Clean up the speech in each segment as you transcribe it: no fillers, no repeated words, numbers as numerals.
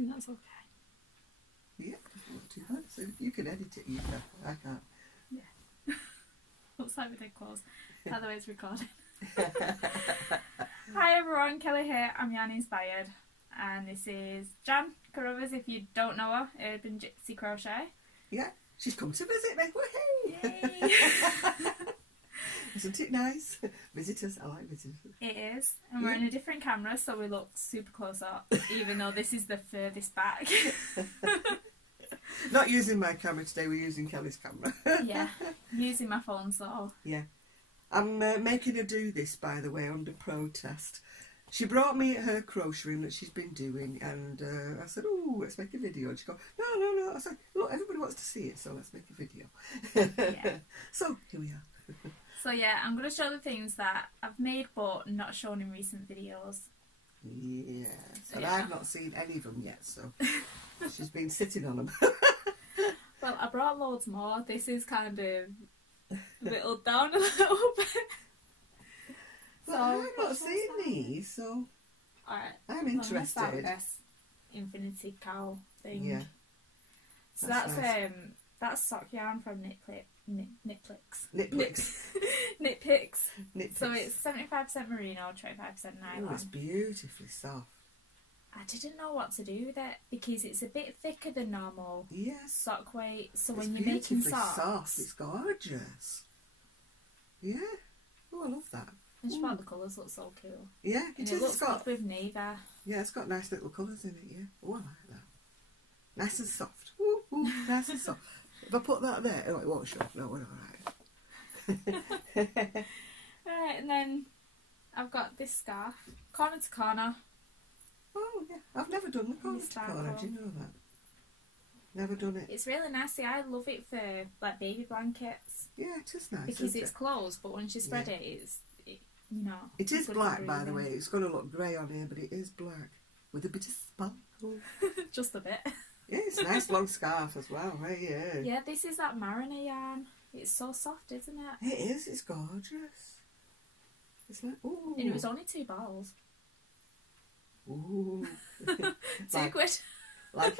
think that's okay. Yeah, not too bad. So you can edit it, you can. I can't. Yeah. Looks like we did close. By the way, it's recording. Hi everyone, Kelly here. I'm Jan Inspired. And this is Jan Carruthers, if you don't know her, Urban Gypsy Crochet. Yeah, she's come to visit me. Woohoo! Yay! Isn't it nice? Visitors, I like visitors. It is. And we're in a different camera, so we look super close up, even though this is the furthest back. Not using my camera today, we're using Kelly's camera. Yeah, using my phone, so... Yeah. I'm making her do this, by the way, under protest. She brought me her crochet that she's been doing, and I said, oh, let's make a video. And she goes, no. I said, look, everybody wants to see it, so let's make a video. Yeah. So, here we are. So yeah, I'm going to show the things that I've made but not shown in recent videos. Yes, and Yeah. I've not seen any of them yet, so she's been sitting on them. Well, I brought loads more. This is kind of whittled down a little bit. Well, I've not seen these, so Alright, I'm interested. This infinity cowl thing. Yeah. So That's nice. That's sock yarn from Knitpicks. Nitpicks. So it's 75% merino, 25% nylon. Oh, it's beautifully soft. I didn't know what to do with it because it's a bit thicker than normal Yes. sock weight. So It's when you're making beautifully socks, soft. It's gorgeous. Yeah. Oh, I love that. I just Ooh. thought the colours look so cool. Yeah, And it it is. looks It's got, good with navy. yeah, it's got nice little colours in it, yeah. Oh, I like that. Nice and soft. Ooh, ooh, nice and soft. If I put that there, oh, it won't show. No, we're alright. Right, and then I've got this scarf, corner to corner. Oh, yeah. I've never done the corner to corner. Do you know that? Never done it. It's really nice. I love it for like baby blankets Yeah, it is nice. because isn't it's it? closed, but once you spread Yeah. it, you know. It is good black, for by the breathing. way. It's going to look grey on here, but it is black with a bit of sparkle. Just a bit. Yeah, it's a nice long scarf as well, right? Yeah. Yeah, this is that mariner yarn. It's so soft, isn't it? It is. It's gorgeous. It's like, ooh. And it was only £2. Ooh. £2 quid. Like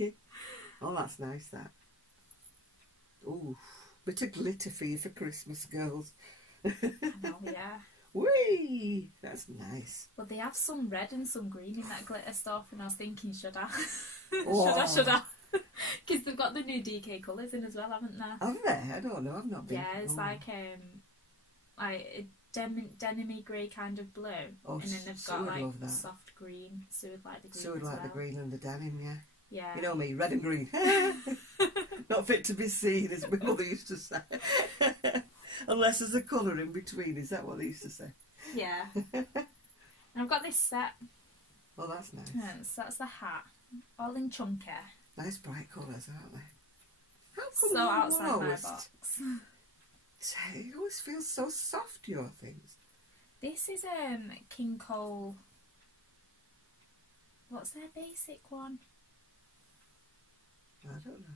it. Oh, that's nice, that. Ooh. Bit of glitter for you for Christmas, girls. I know, yeah. Whee! That's nice. But they have some red and some green in that glitter stuff, and I was thinking, should I? Oh. Should I? Because they've got the new DK colours in as well, haven't they? Have they? I don't know. I've not been. Yeah, it's oh. like a denim-y grey kind of blue, Oh, and then they've Sue got would like love that. soft green. Sue would like the green. So would as like well. the green and the denim, yeah. Yeah. You know me, red and green. Not fit to be seen, as my mother used to say. Unless there's a colour in between, is that what they used to say? Yeah. And I've got this set. Oh, that's nice. So that's the hat, all in chunky. Nice bright colours, aren't they? How come So you outside my always- box. It always feels so soft, your things. This is King Cole. What's their basic one? I don't know.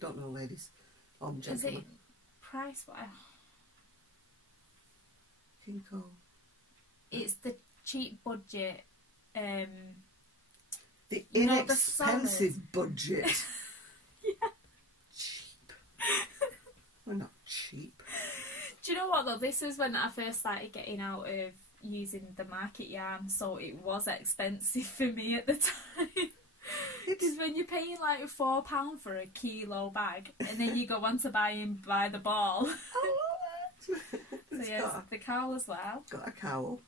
Don't know, ladies. Is it Gentlemen. price? What? King Cole. It's the cheap budget. The You know, the inexpensive budget. Yeah. Cheap. We're not cheap. Do you know what though? This was when I first started getting out of using the market yarn, so it was expensive for me at the time. Because when you're paying like £4 for a kilo bag, and then you go on to buy the ball. I love it. So It's yes, got, the cowl as well. got a cowl.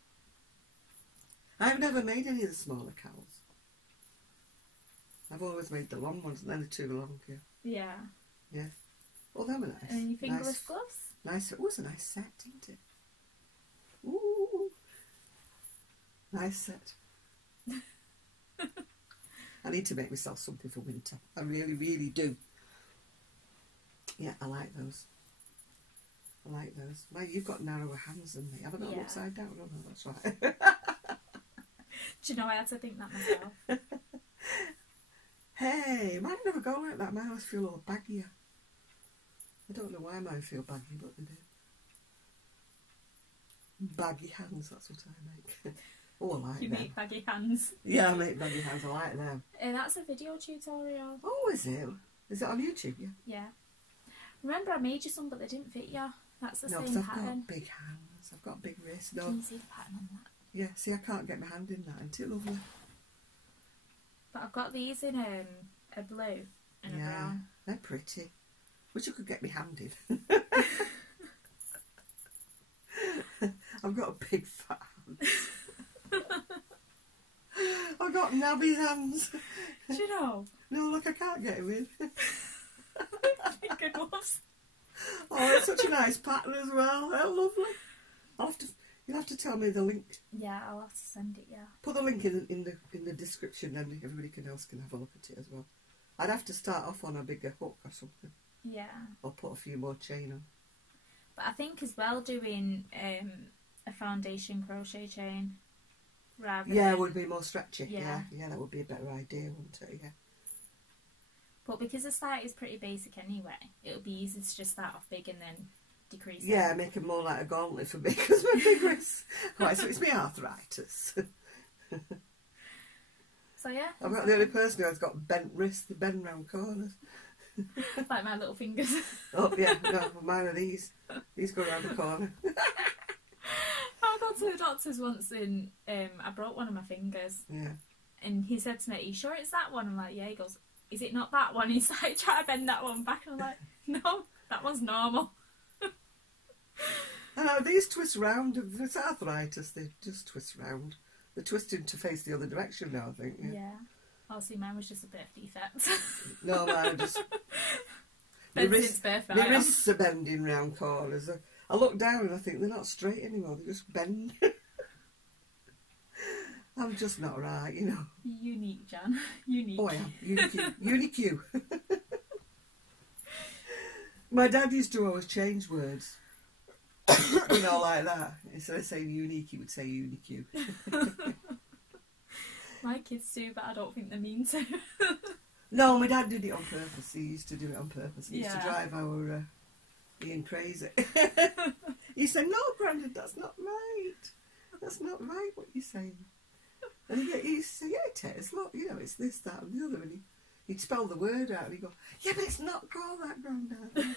I've never made any of the smaller cowls. I've always made the long ones, and then the too long. Yeah. Yeah. Oh, them are nice. And your fingerless nice, gloves. nice. Oh, it's a nice set, isn't it? Ooh. Nice set. I need to make myself something for winter. I really, really do. Yeah, I like those. I like those. Well, you've got narrower hands than me. Haven't I? Yeah. Upside down? Oh, no, that's right. Do you know I had to think that myself? Hey, mine never go like that. Mine always feel all baggier. I don't know why mine feel baggy, but they do. Baggy hands, that's what I make. Oh, I like You them. make baggy hands. Yeah, I make baggy hands. I like them. That's a video tutorial. Oh, is it? Is it on YouTube? Yeah. Yeah. Remember I made you some but they didn't fit you. That's the No, same because I've pattern. got big hands. I've got big wrists. No. Can you see the pattern on that? Yeah, see, I can't get my hand in that. Isn't it lovely? But I've got these in a blue and a brown. They're pretty. Wish I could get my hand in. I've got a big fat hand. I've got nabby hands. Do you know? No, look, I can't get him in. Finger gloves. Oh, it's such a nice pattern as well. They're lovely. You'll have to tell me the link. Yeah, I'll have to send it, yeah. Put the link in the description, then everybody else can have a look at it as well. I'd have to start off on a bigger hook or something. Yeah. Or put a few more chain on. But I think as well doing a foundation crochet chain rather Yeah, than... it would be more stretchy. Yeah. Yeah, that would be a better idea, wouldn't it? Yeah. But because the site is pretty basic anyway, it'll be easy to just start off big and then decrease Yeah, it. make it more like a gauntlet for me because my big wrists. Right, so it's my arthritis. So yeah. I'm not the only person who has got bent wrists, they bend round corners. Like my little fingers. Oh, yeah, no, mine are these. These go round the corner. I got to the doctor's once and I broke one of my fingers. Yeah. And he said to me, "Are you sure it's that one?" I'm like, "Yeah." He goes, "Is it not that one?" He's like, "Try to bend that one back." And I'm like, "No, that one's normal." I know, these twist round. If it's arthritis, they just twist round. They're twisting to face the other direction now, I think. Yeah. Oh, see, mine was just a birth defect. No, mine are just... Been since birth, my wrists are bending round corners. I look down and I think they're not straight anymore, they just bend. I'm just not right, you know. Unique, Jan. Unique. Oh, I am. Unique. My dad used to always change words. You know, like that. Instead of saying unique, he would say unique. My kids do, but I don't think they mean to. No, my dad did it on purpose. He used to do it on purpose. He used to Yeah. drive our Ian crazy. He said, "No, Grandad, that's not right. That's not right what you're saying." And he used to say, "Yeah, it is. Look, you know, it's this, that and the other." And he'd spell the word out and he'd go, "Yeah, but it's not called that, Grandad."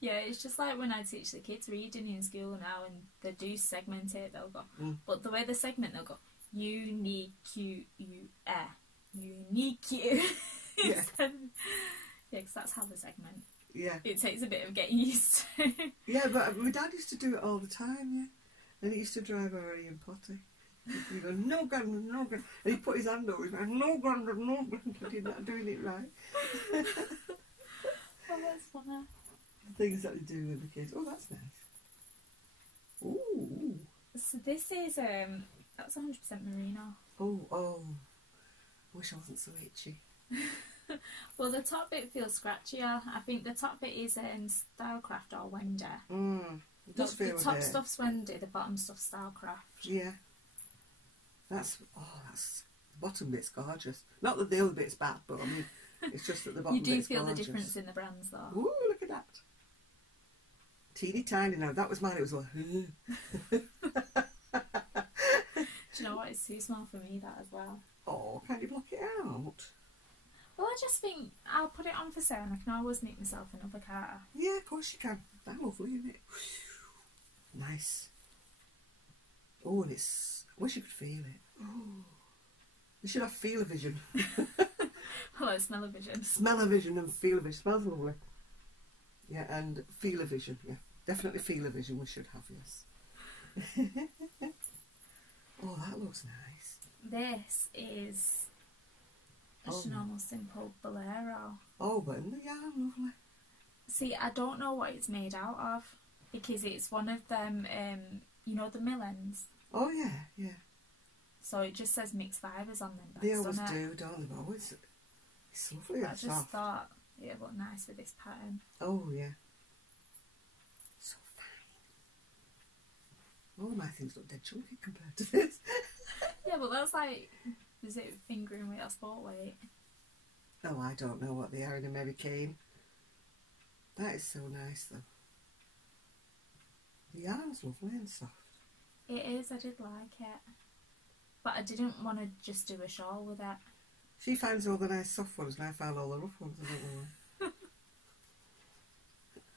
Yeah, it's just like when I teach the kids reading in school now and they do segment it, they'll go, but the way they segment, they'll go, unique, unique. Yeah. Yeah, because that's how they segment. Yeah. It takes a bit of getting used to. Yeah, but my dad used to do it all the time, yeah. And he used to drive our Ian potty. He'd go, "No, Grandad, no, Grandad." And he'd put his hand over his mouth, "No, Grandad, no, Grandad." He's not doing it right. Oh, that's funny. The things that they do with the kids. Oh, that's nice. Ooh. So this is, that's 100% merino. Oh. Wish I wasn't so itchy. Well, the top bit feels scratchier. I think the top bit is Stylecraft or Wendy. It does feel the top a bit. stuff's Wendy, the bottom stuff's Stylecraft. Yeah. That's the bottom bit's gorgeous. Not that the other bit's bad, but I mean, it's just that the bottom You do bit's feel gorgeous. the difference in the brands though. Ooh, look at that. Teeny tiny now. That was mine. It was like, Do you know what? It's too small for me, that as well. oh, can't you block it out? Well, I just think I'll put it on for sale and I can always make myself another car. Yeah, of course you can. That's lovely, isn't it? Nice. Oh, and it's... I wish you could feel it. Oh. You should have feel-o-vision. Hello, smell-o-vision. Smell-o-vision and feel-o-vision. Smells lovely. Yeah, and feel-o-vision. Yeah, definitely feel-o-vision we should have, yes. Oh, that looks nice. This is just a normal simple bolero. Oh, but the yarn, lovely. See, I don't know what it's made out of because it's one of them, you know, the millens. Oh, yeah. So it just says mixed fibres on them. They always do, don't they? Oh, it's lovely. I It's just soft. thought it would look nice with this pattern. Oh, yeah. So fine. All my things look dead chunky compared to this. Yeah, but that's like, is it fingering weight or sport weight? Oh, I don't know what they are in a Mary Kane. That is so nice, though. The yarn's lovely and soft. It is, I did like it. But I didn't want to just do a shawl with it. She finds all the nice soft ones and I found all the rough ones. I don't know.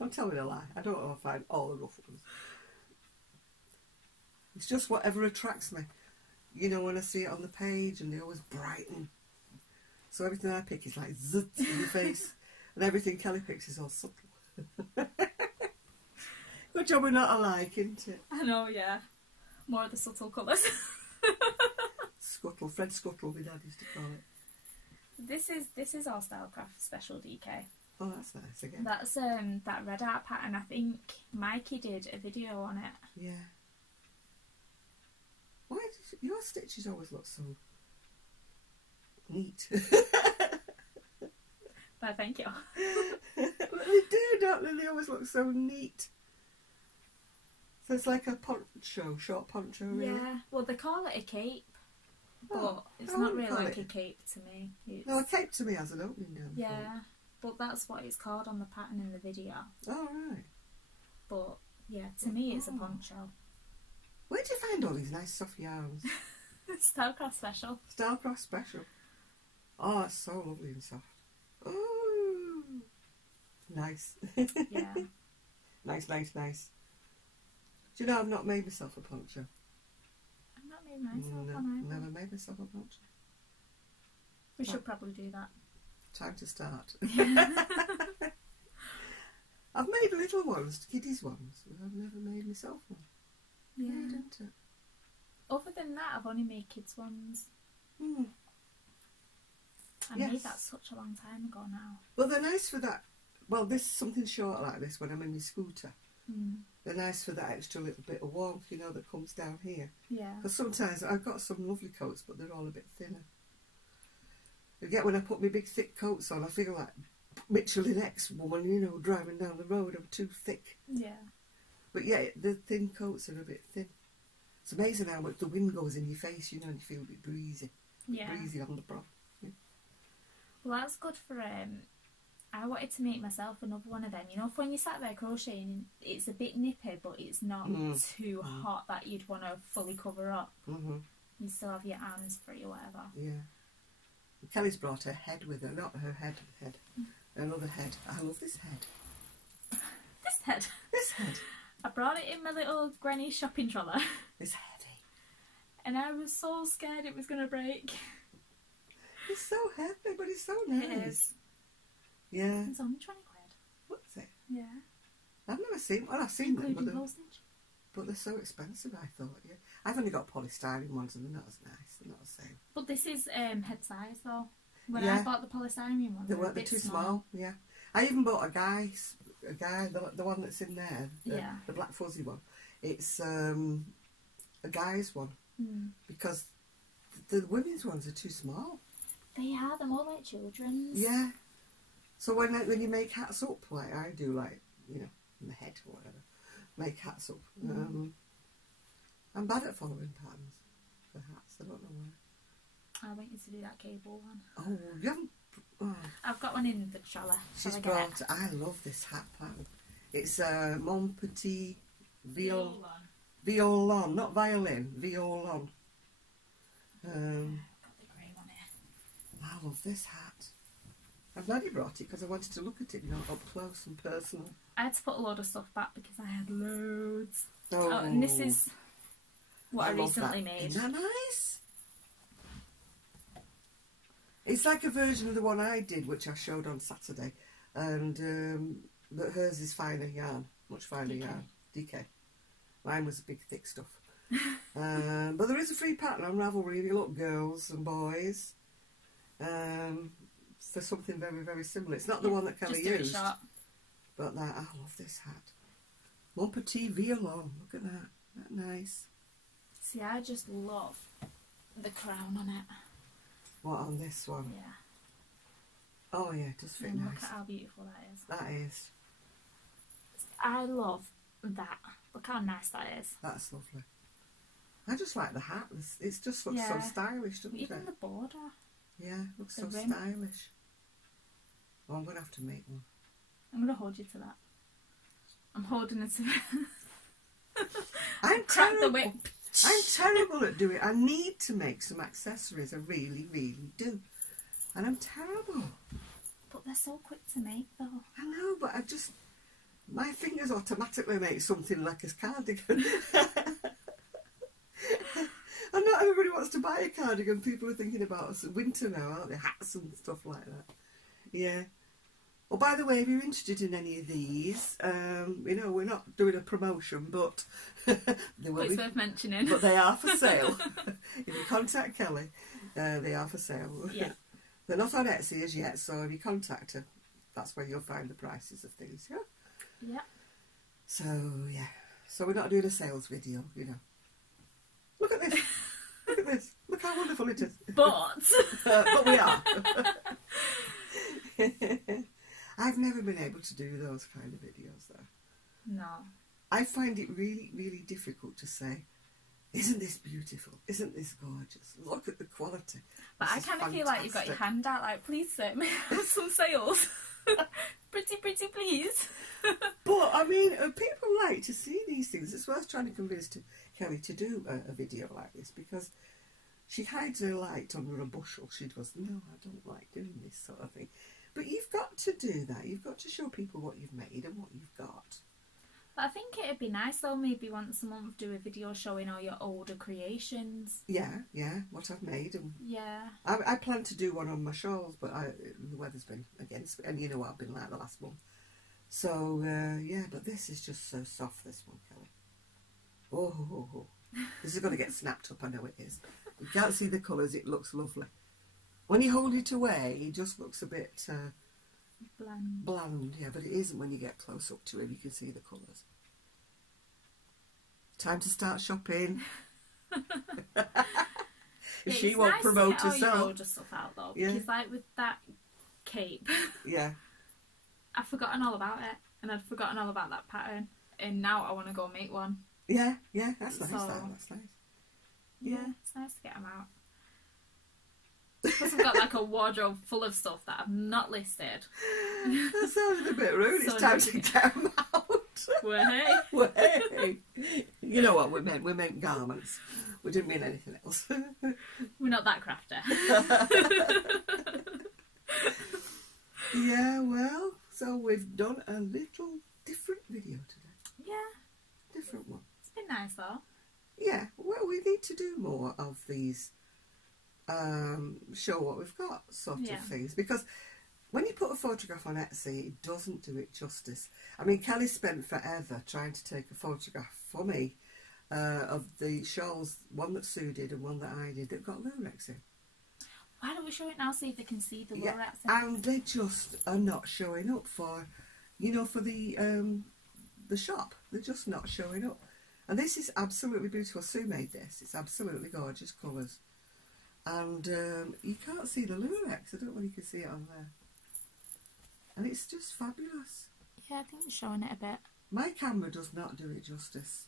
I'm telling a lie. I don't know if I find all the rough ones. It's just whatever attracts me. You know, when I see it on the page and they always brighten. So everything I pick is like zut in your face. And everything Kelly picks is all subtle. Good job we're not alike, isn't it? I know, yeah. More of the subtle colours. Scuttle. Fred Scuttle, my dad used to call it. This is our Stylecraft Special DK. Oh, that's nice again. That's that red art pattern. I think Mikey did a video on it. Yeah. Why does your stitches always look so neat? Well, thank you. They do, don't they? They always look so neat. So it's like a poncho, short poncho, really. Yeah. Well, they call it a cape, but Oh, it's I not wouldn't really call like it. a cape to me. It's, No, a cape to me has an opening down the front. yeah, but that's what it's called on the pattern in the video. Oh, right. But yeah, to me, it's a Oh. poncho. Where do you find all these nice soft yarns? Stylecraft Special. Starcraft Special. Oh, it's so lovely and soft. Oh, nice. Yeah. Nice, nice, nice. Do you know I've not made myself a poncho? I've not made myself No, one either. never made myself a poncho. We should probably do that. Time to start. I've made little ones, kiddies ones, but I've never made myself one. Yeah. Isn't it? Other than that, I've only made kids ones. Hmm. I Yes. made that such a long time ago now. Well, they're nice for that. Well, this something short like this when I'm in my scooter. Mm. They're nice for that extra little bit of warmth, you know, that comes down here. Yeah. Because sometimes I've got some lovely coats, but they're all a bit thinner. You get when I put my big thick coats on, I feel like Michelin X woman, you know, driving down the road. I'm too thick. Yeah. But yeah, the thin coats are a bit thin. It's amazing how much the wind goes in your face, you know, and you feel a bit breezy. Yeah. Breezy on the bottom. Well, that's good for I wanted to make myself another one of them. You know, if when you sat there crocheting, it's a bit nippy, but it's not too hot that you'd want to fully cover up. Mm-hmm. You still have your arms free or whatever. Yeah. Kelly's brought her head with her, not her head. Another head. I love this head. This head. This head. I brought it in my little granny shopping trolley. It's heavy. And I was so scared it was going to break. It's so heavy, but it's so nice. It is. Yeah. It's only 20 quid. What's it? Yeah. I've never seen. Well, I've seen them, Including postage. but they're so expensive. I thought. Yeah. I've only got polystyrene ones, and they're not as nice. They're not the same. But this is head size though. When Yeah. I bought the polystyrene ones, They were a weren't. They're bit too small. Yeah. I even bought a guy, the one that's in there. Yeah. The black fuzzy one. It's a guy's one because the women's ones are too small. They are. They're more like children's. Yeah. So when you make hats up, like I do, like, you know, in the head or whatever, make hats up. I'm bad at following patterns for hats. I don't know why. I want you to do that cable one. Oh, you haven't. Oh. I've got one in the trolley. She's brought. I love this hat pattern. It's Mon Petit Violon, not violin, violon. Got the grey one here. I love this hat. I'm glad you brought it because I wanted to look at it, you know, up close and personal. I had to put a load of stuff back because I had loads. Oh, And this is what I love recently that. made. Isn't that nice? It's like a version of the one I did, which I showed on Saturday, and but hers is finer yarn, much finer yarn, DK. Mine was big, thick stuff. But there is a free pattern on Ravelry. If you look, girls and boys, for something very, very similar. It's not the one that Kelly Just do it used, short. but that I love this hat. Mon Petit Violon. Look at that. Isn't that nice? See, I just love the crown on it. What on this one? Yeah. Oh yeah, it does fit And nice. look at how beautiful that is. That is. I love that. Look how nice that is. That's lovely. I just like the hat. It just looks so stylish, doesn't Even it? the border. Yeah, it looks the so rim. stylish. Oh, I'm going to have to make one. I'm going to hold you to that. I'm holding it to I'm crack the terrible. whip. I'm terrible at doing it. I need to make some accessories. I really, really do. And I'm terrible. But they're so quick to make, though. I know, but my fingers automatically make something like a cardigan. And not everybody wants to buy a cardigan. People are thinking about winter now, aren't they? Hats and stuff like that. Yeah. Well, by the way, if you're interested in any of these, you know, we're not doing a promotion, but it's worth mentioning. But they are for sale. If you contact Kelly, they are for sale. Yeah. They're not on Etsy as yet, so if you contact her, that's where you'll find the prices of things. Yeah. Yeah. So yeah. So we're not doing a sales video, you know. Look at this. Look at this. Look how wonderful it is. But we are. I've never been able to do those kind of videos though. No. I find it really, really difficult to say, isn't this beautiful? Isn't this gorgeous? Look at the quality. But I kind of feel like you've got your hand out, like, please sir, may I have some sales? Pretty, please. But, I mean, people like to see these things. It's worth trying to convince Kelly to do a video like this, because she hides her light under a bushel. She goes, no, I don't like doing this sort of thing. But you've got to do that. You've got to show people what you've made and what you've got. But I think it'd be nice though, maybe once a month do a video showing all your older creations. Yeah, what I've made. And yeah. I plan to do one on my shawls, but the weather's been against me, and you know what I've been like the last month. So, yeah, but this is just so soft, this one, Kelly. Oh. This is going to get snapped up, I know it is. You can't see the colours, it looks lovely. When you hold it away, it just looks a bit bland, yeah, but it isn't when you get close up to it. You can see the colours. Time to start shopping. If she won't promote herself. Your older stuff out though, because like with that cape, yeah, I've forgotten all about it, and I'd forgotten all about that pattern, and now I want to go make one. Yeah, that's nice. That's nice. Yeah, it's nice to get them out. Plus I've got like a wardrobe full of stuff that I've not listed. That sounded a bit rude. It's time to get them out. Way. You know what we meant? We meant garments. We didn't mean anything else. We're not that crafty. Yeah, well, so we've done a little different video today. Yeah. Different one. It's been nice though. Yeah, well, we need to do more of these show what we've got sort of things, because when you put a photograph on Etsy, it doesn't do it justice. I mean, Kelly spent forever trying to take a photograph for me of the shawls, one that Sue did and one that I did, that got Lurex in. Why don't we show it now, see if they can see the Lurex in? And they just are not showing up for, you know, for the shop. They're just not showing up. And this is absolutely beautiful. Sue made this. It's absolutely gorgeous colours. And you can't see the Lurex. I don't know if you can see it on there. And it's just fabulous. Yeah, I think it's showing it a bit. My camera does not do it justice.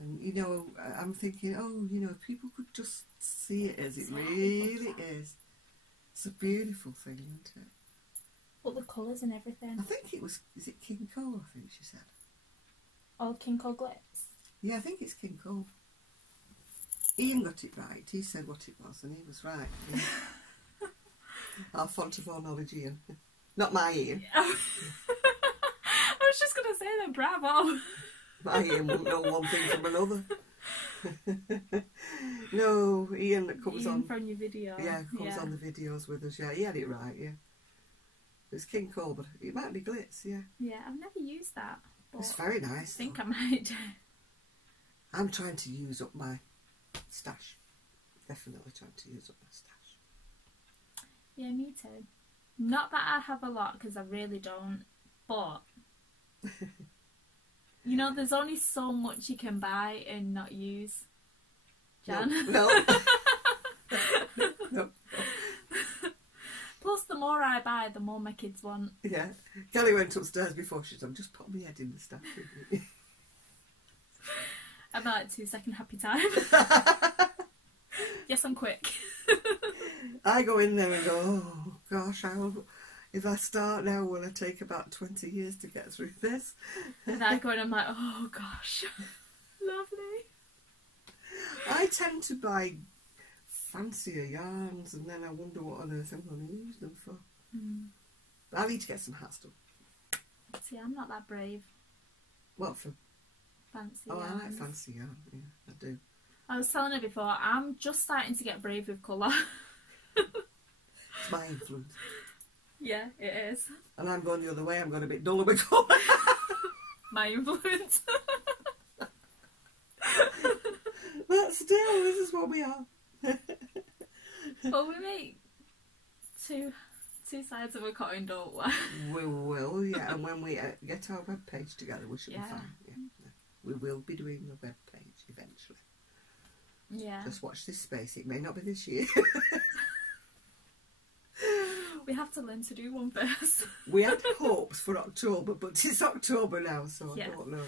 And, you know, I'm thinking, oh, you know, if people could just see it as it really is. It's a beautiful thing, isn't it? But the colours and everything. I think it was, is it King Cole, I think she said. Oh, King Cole Glitz? Yeah, I think it's King Cole. Ian got it right. He said what it was, and he was right. Yeah. Our font of our knowledge, Ian. Not my Ian. I was just going to say that, bravo. My Ian wouldn't know one thing from another. No, Ian that comes Ian on. from your video. Yeah, comes on the videos with us, yeah. He had it right, yeah. It's King Cole, but it might be Glitz, yeah. Yeah, I've never used that. It's very nice. I think I might do. I'm trying to use up my stash. Definitely trying to use up my stash. Yeah, me too. Not that I have a lot, because I really don't, but you know, there's only so much you can buy and not use. Jan? No. No. Plus, the more I buy, the more my kids want. Yeah. Kelly went upstairs before she said, just put my head in the stash. I'm like 2-second happy time. Yes, I'm quick. I go in there and go, oh gosh, if I start now, will it take about 20 years to get through this? And I go and I'm like, oh gosh, lovely. tend to buy fancier yarns, and then I wonder what on earth I'm going to use them for. But I need to get some hats done. See, I'm not that brave. What for? Fancy Oh, yarns. I like fancy yarn. Yeah, I do. I was telling her before, I'm just starting to get brave with colour. It's my influence. Yeah, it is. And I'm going the other way. I'm going a bit duller with colour. My influence. But still, this is what we are. Well, we make two sides of a coin, don't we? We will, yeah. And when we get our web page together, we should be fine. Yeah. We will be doing the web page eventually. Yeah. Just watch this space. It may not be this year. We have to learn to do one first. We had hopes for October, but it's October now, so I don't know.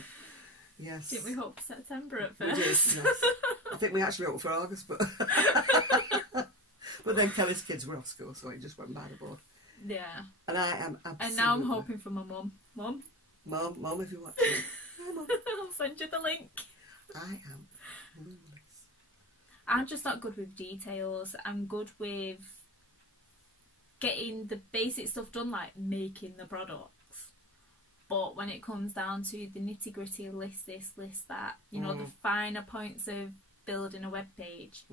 Yes. Didn't we hope for September at We first? did, yes. I think we actually hoped for August, but but then Kelly's kids were off school, so it just went by the board. Yeah. And I am absolutely... And now I'm hoping for my mum. Mum, if you're watching. Hi, Mum. I'll send you the link. I am clueless. I'm just not good with details. I'm good with getting the basic stuff done, like making the products. But when it comes down to the nitty gritty, list this, list that, you know, the finer points of building a web page,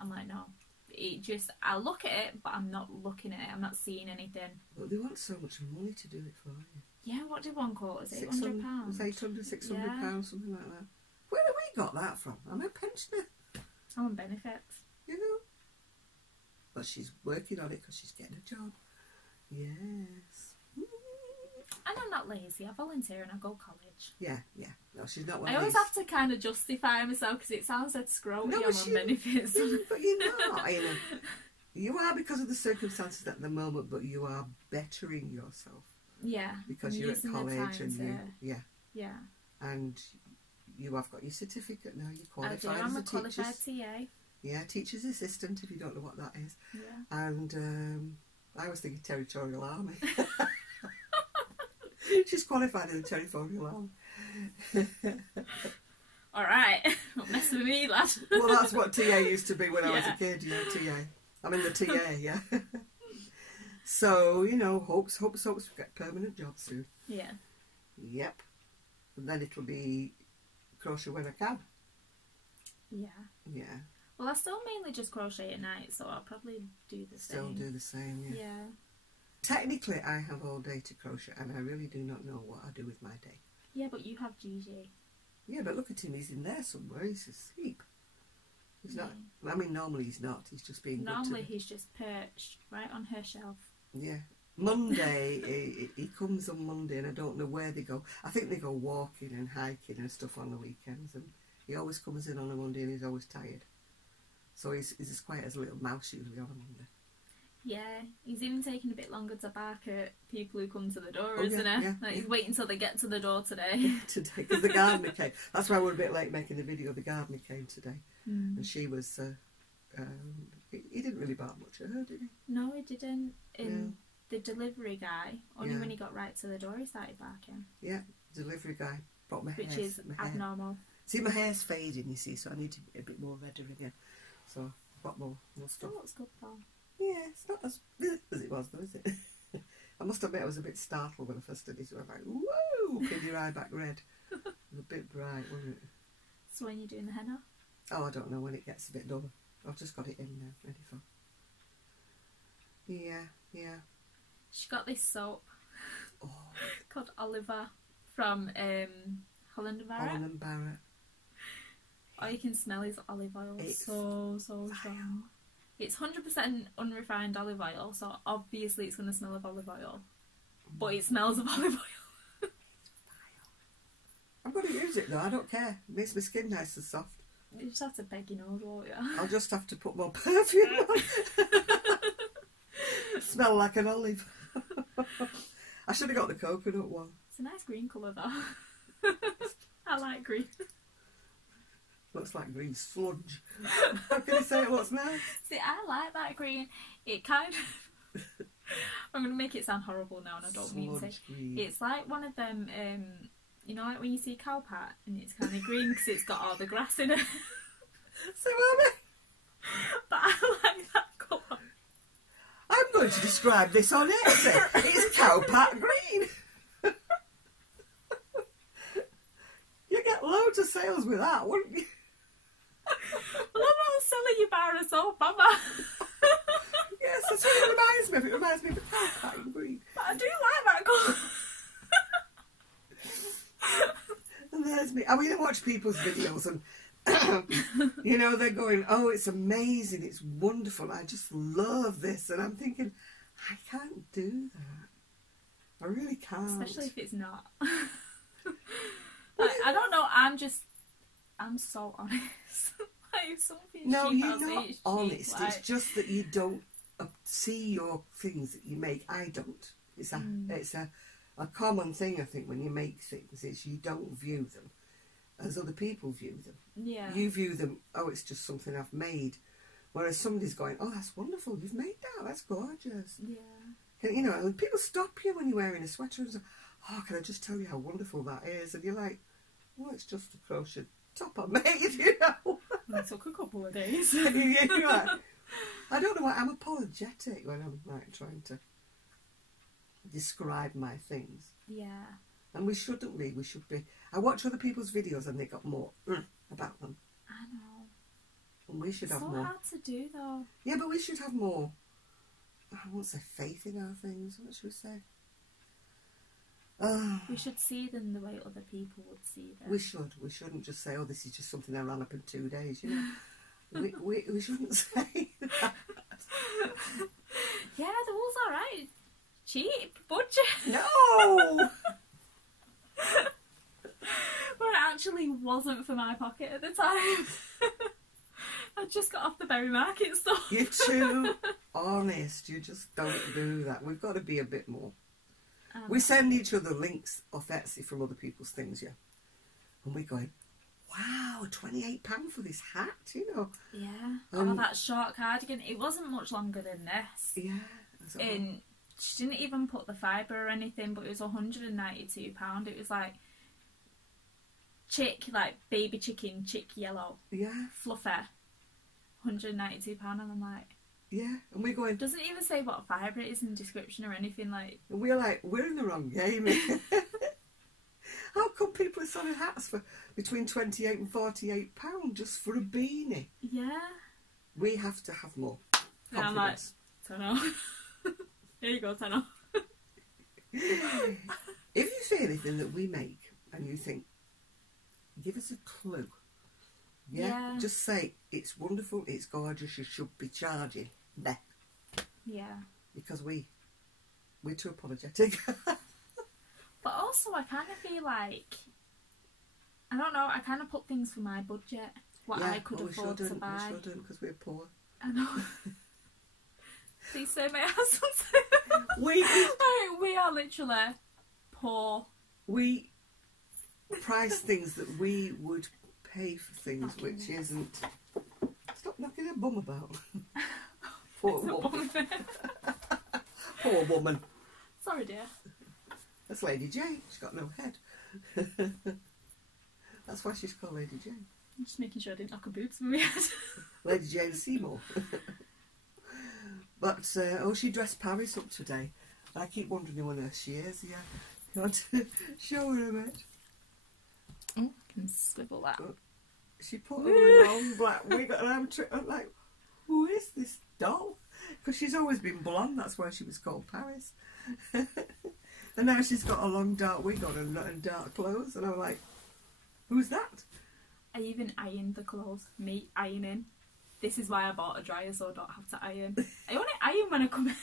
I'm like, no. It just, I look at it, but I'm not looking at it. I'm not seeing anything. But they want so much money to do it for you. Yeah, what did one quote? Is it £800? It's £800, £600, something like that. Where have we got that from? I'm a pensioner. I'm on benefits. You know? But she's working on it because she's getting a job. Yes. And I'm not lazy. I volunteer and I go college. Yeah. No, she's not one I of always these. have to kind of justify myself because it sounds like scroty. No, I'm on benefits. But you're not. You know. You are because of the circumstances at the moment, but you are bettering yourself. Yeah. Because I'm you're at using the college time and to... you... Yeah. And you have got your certificate now. You're I qualified do. I'm as a a qualified teacher's... TA. Yeah, teacher's assistant, if you don't know what that is. Yeah. And I was thinking Territorial Army. She's qualified in the Territorial Army. Alright, don't mess with me, lad. Well, that's what TA used to be when I was Yeah. a kid, TA. I'm in the TA, yeah. So, you know, hopes we get a permanent job soon. Yeah. Yep. And then it'll be crochet when I can. Yeah. Yeah. Well, I still mainly just crochet at night, so I'll probably do the same. Still do the same, yeah. Yeah. Technically, I have all day to crochet, and I really do not know what I do with my day. Yeah, but you have Gigi. Yeah, but look at him, he's in there somewhere, he's asleep. He's not, I mean, normally he's not, he's just being good to Normally me. he's just perched right on her shelf. Yeah. Monday, he comes on Monday, and I don't know where they go. I think they go walking and hiking and stuff on the weekends, and he always comes in on a Monday and he's always tired. So he's as quiet as a little mouse usually on a Monday. Yeah, he's even taking a bit longer to bark at people who come to the door, Oh, isn't yeah, he? yeah, Like, yeah. he's waiting until they get to the door today. Today, because the gardener came. That's why we're a bit late making the video. The gardener came today, and she was. He didn't really bark much at her, did he? No, he didn't. No. The delivery guy, only Yeah. when he got right to the door, he started barking. Yeah, delivery guy brought my hair. Which is my hair. abnormal. See, my hair's fading, you see, so I need to be a bit more redder again. So I've got more stuff. Still looks good though. Yeah, it's not as good as it was though, is it? I must admit I was a bit startled when I first did it. So I was like, whoa, pin your eye back red. It was a bit bright, wasn't it? So when you're doing the henna? Oh, I don't know, when it gets a bit duller. I've just got it in now, ready for... Yeah. She got this soap Oh, called Oliver from Holland and Barrett. Holland and Barrett. All you can smell is olive oil. It's so strong. It's 100% unrefined olive oil, so obviously it's going to smell of olive oil. But it smells of olive oil. I'm going to use it though, I don't care. It makes my skin nice and soft. You just have to beg your nose, won't you? I'll just have to put more perfume on. Smell like an olive. I should have got the coconut one. It's a nice green colour though. I like green. Looks like green sludge. How can you say it looks nice? See, I like that green. It kind of... I'm going to make it sound horrible now and I don't mean to. Green. It's like one of them, you know, like when you see cow pat and it's kind of green because it's got all the grass in it. See what I mean? But I like that colour. I'm going to describe this on Etsy. It's cowpat green. You get loads of sales with that, wouldn't you? Well, I'm not selling you bar of soap, am I? Yes, that's what it reminds me of. It reminds me of the cowpat green. But I do like that colour. And there's me. I mean, I watch people's videos and, you know, they're going, oh, it's amazing, it's wonderful, I just love this. And I'm thinking, I can't do that. I really can't. Especially if it's not. Like, I don't know, I'm so honest. Like, if something's No, cheap, you're I'll say not it's cheap, honest. like... It's just that you don't see your things that you make. I don't. It's a common thing, I think, when you make things, is you don't view them as other people view them. Yeah. You view them, oh, it's just something I've made. Whereas somebody's going, oh, that's wonderful, you've made that, that's gorgeous. Yeah. You know, and people stop you when you're wearing a sweater and say, oh, can I just tell you how wonderful that is? And you're like, well, it's just a crochet top I made, you know. It took a couple of days. You're like, I don't know why, I'm apologetic when I'm like trying to describe my things. Yeah. And we shouldn't be, we should be. I watch other people's videos and they got more about them. I know. And we should It's have so more. hard to do, though. Yeah, but we should have more, I won't say faith in our things, what should we say? We should see them the way other people would see them. We should. We shouldn't just say, oh, this is just something I ran up in 2 days, you know. we shouldn't say that. Yeah, the wool's alright. Cheap, budget. No! Well, it actually wasn't for my pocket at the time. I just got off the Berry Market store. You're too honest. You just don't do that. We've got to be a bit more. We send each other links off Etsy from other people's things, yeah. And we're going, wow, £28 for this hat, you know. Yeah. Oh, that short cardigan. It wasn't much longer than this. Yeah. And she didn't even put the fibre or anything, but it was £192. It was like chick, like baby chicken, chick yellow. Yeah. Fluffy. £192, and I'm like... Yeah, and we're going... Doesn't even say what fibre it is in the description or anything, like... And we're like, we're in the wrong game. How come people are selling hats for between £28 and £48 just for a beanie? Yeah. We have to have more confidence. And I'm like, Tenno. Here you go, Tenno. If you see anything that we make and you think, give us a clue. Yeah? Just say, it's wonderful, it's gorgeous, you should be charging. There. Yeah. Because we're too apologetic. But also, I kind of feel like, I don't know, I kind of put things for my budget, what I could afford to buy. We shouldn't, because we're poor. I know. Please say may I have something? We are literally poor. We price things that we would pay for things which isn't. Stop knocking her bum about. Poor woman. Poor woman. Sorry, dear. That's Lady Jane. She's got no head. That's why she's called Lady Jane. I'm just making sure I didn't knock her boobs in my head. Lady Jane Seymour. But she dressed Paris up today. I keep wondering who on earth she is. Yeah, you want to show her a bit? Oh, I can swivel that. She put her a long black wig on. I'm like, who is this doll? Because she's always been blonde. That's why she was called Paris. And now she's got a long dark wig on and dark clothes. And I'm like, who's that? I even ironed the clothes. Me ironing. This is why I bought a dryer, so I don't have to iron. I only iron when I come in.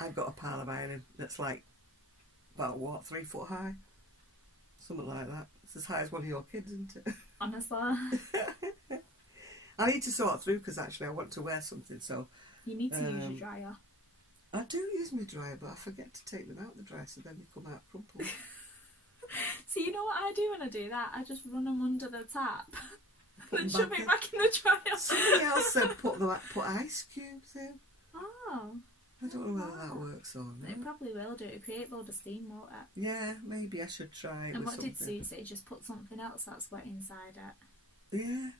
I've got a pile of ironing that's like, about what, 3 foot high? Something like that. It's as high as one of your kids, isn't it? Honestly. I need to sort through because actually I want to wear something, so... You need to use your dryer. I do use my dryer, but I forget to take them out the dryer, so then they come out crumpled. So you know what I do when I do that? I just run them under the tap. Put and them shove it back in the dryer. Somebody else said put ice cubes in. Oh. I don't know whether that works or not. It probably will do. It'll create a load of steam, won't it? Yeah, maybe I should try it. And with what did something. Sue say? Just put something else that's wet inside it. Yeah,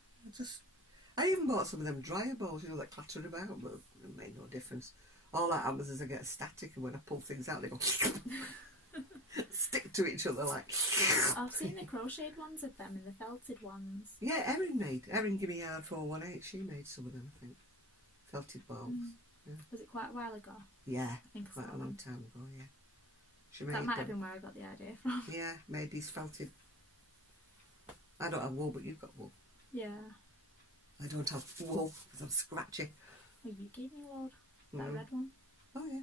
I even bought some of them dryer balls, you know, that clatter about, but it made no difference. All that happens is I get static, and when I pull things out, they go stick to each other like. I've seen the crocheted ones of them and the felted ones. Yeah, Erin gave me hard 418. She made some of them, I think. Felted balls. Yeah. Was it quite a while ago? Yeah, I think quite a long time ago. Yeah. She made that might have them. been where I got the idea from. Yeah, made these felted. I don't have wool, but you've got wool. Yeah. I don't have wool because I'm scratchy. Oh, you gave me a load. That red one. Oh yeah.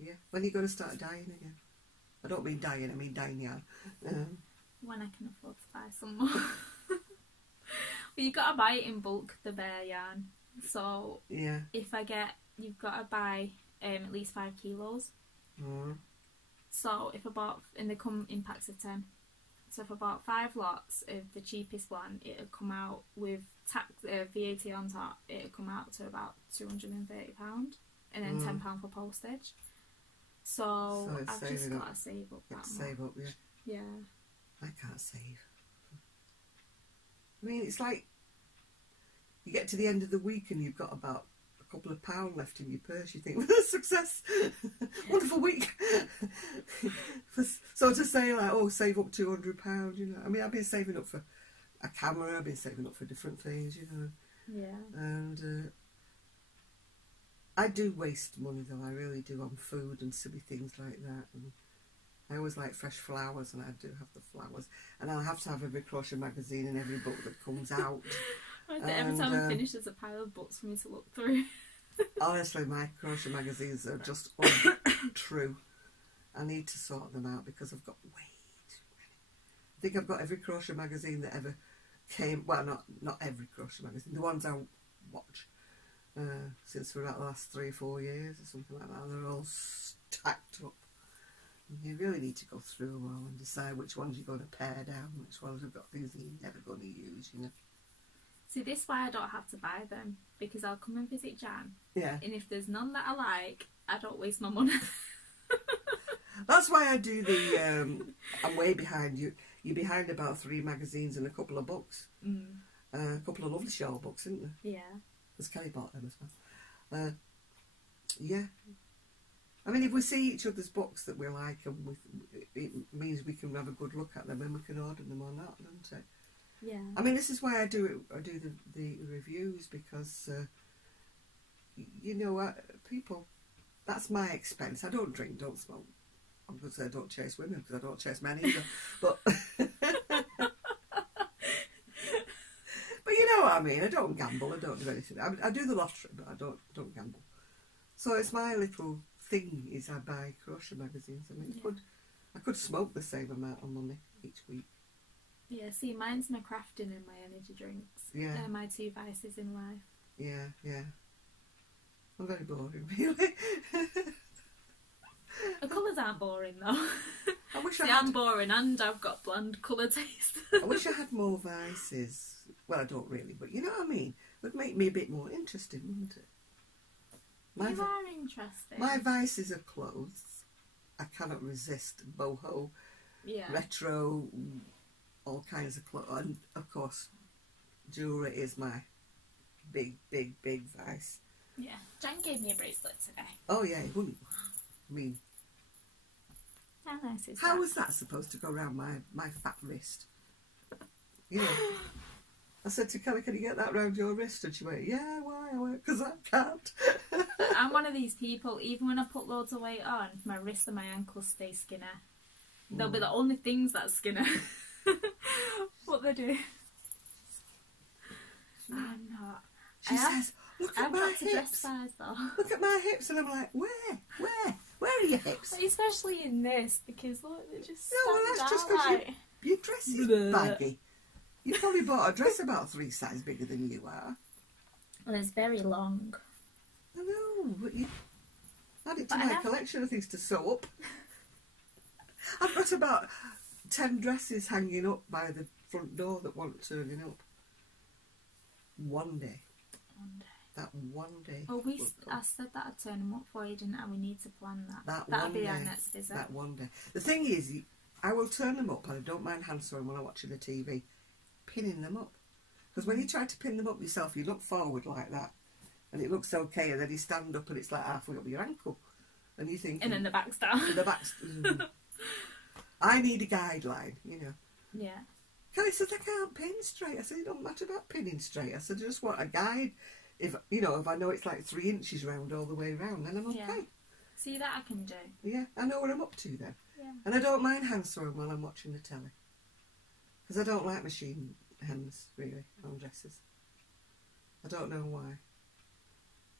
Yeah. When are you going to start dyeing again? I don't mean dyeing, I mean dyeing yarn. When I can afford to buy some more. Well, you got to buy it in bulk, the bare yarn. So yeah. if I get, you've got to buy at least 5 kilos. Mm. So if I bought, and they come in packs of 10. So if I bought 5 lots of the cheapest one, it would come out with tax, VAT on top. It would come out to about £230, and then £10 for postage. So I've just got to save up that much. Save up, yeah. Yeah. I can't save. I mean, it's like you get to the end of the week and you've got about a couple of pounds left in your purse. You think, well, success, wonderful week. So to say like, oh, save up £200, you know. I mean, I've been saving up for a camera. I've been saving up for different things, you know. Yeah. And I do waste money though. I really do on food and silly things like that. And I always like fresh flowers, and I do have the flowers. And I'll have to have every crochet magazine and every book that comes out. Every time I finish, there's a pile of books for me to look through. Honestly, my crochet magazines are just untrue. I need to sort them out because I've got way too many. I think I've got every crochet magazine that ever came. Well, not every crochet magazine. The ones I watch since for about the last 3 or 4 years or something like that. They're all stacked up. You really need to go through them all and decide which ones you're going to pare down, which ones have got things that you're never going to use, you know. See, this is why I don't have to buy them, because I'll come and visit Jan. Yeah. And if there's none that I like, I don't waste my money. That's why I do the, I'm way behind you. You're behind about 3 magazines and a couple of books. A couple of lovely shawl books, isn't there? Yeah. Because Kelly bought them as well. Yeah. I mean, if we see each other's books that we like, and it means we can have a good look at them and we can order them or not, doesn't it? Yeah. I mean, this is why I do it. I do the reviews because, you know, people. That's my expense. I don't drink, don't smoke. I'm going to say I don't chase women because I don't chase men either. But but you know what I mean. I don't gamble. I don't do anything. I do the lottery, but I don't gamble. So it's my little thing is I buy crochet magazines. I mean, I could smoke the same amount of money each week. Yeah, see, mine's my crafting and my energy drinks. Yeah. They're my 2 vices in life. Yeah, yeah. I'm very boring, really. The colours aren't boring, though. I wish I'm boring and I've got bland colour taste. I wish I had more vices. Well, I don't really, but you know what I mean? It would make me a bit more interesting, wouldn't it? You are interesting. My vices are clothes. I cannot resist boho, retro, all kinds of clothes. And, of course, jewellery is my big, big, big vice. Yeah. Jan gave me a bracelet today. Oh, yeah, it wouldn't. I mean, how nice is how that? was that supposed to go around my fat wrist? You know, I said to Kelly, can you get that round your wrist? And she went, yeah, why? I went, because I can't. I'm one of these people, even when I put loads of weight on, my wrists and my ankles stay skinny. They'll be the only things that's skinny. What they do. I'm not. She says, look at my hips. Dress size, though. Look at my hips. And I'm like, where? Where are your hips? Especially in this, because look, they just No, well, that's just because your dress is baggy. You probably bought a dress about 3 sizes bigger than you are. Well, it's very long. I know, but you add it to my collection of things to sew up. I've got about 10 dresses hanging up by the front door that want turning up. One day. That one day. Well, I said that I'd turn them up for you, didn't I? We need to plan that. That'll be our next visit. That one day. The thing is, I will turn them up, and I don't mind hand sewing when I'm watching the TV, pinning them up. Because when you try to pin them up yourself, you look forward like that, and it looks okay, and then you stand up and it's like halfway up your ankle. And you think... And then the back's down. And the back's... I need a guideline, you know. Yeah. Kelly says, I can't pin straight. I said, it don't matter about pinning straight. I said, I just want a guide. If I know it's like 3 inches round all the way around, then I'm okay. Yeah. See, that I can do. Yeah, I know what I'm up to then. Yeah. And I don't mind hand sewing while I'm watching the telly. Because I don't like machine hems, really, on dresses. I don't know why.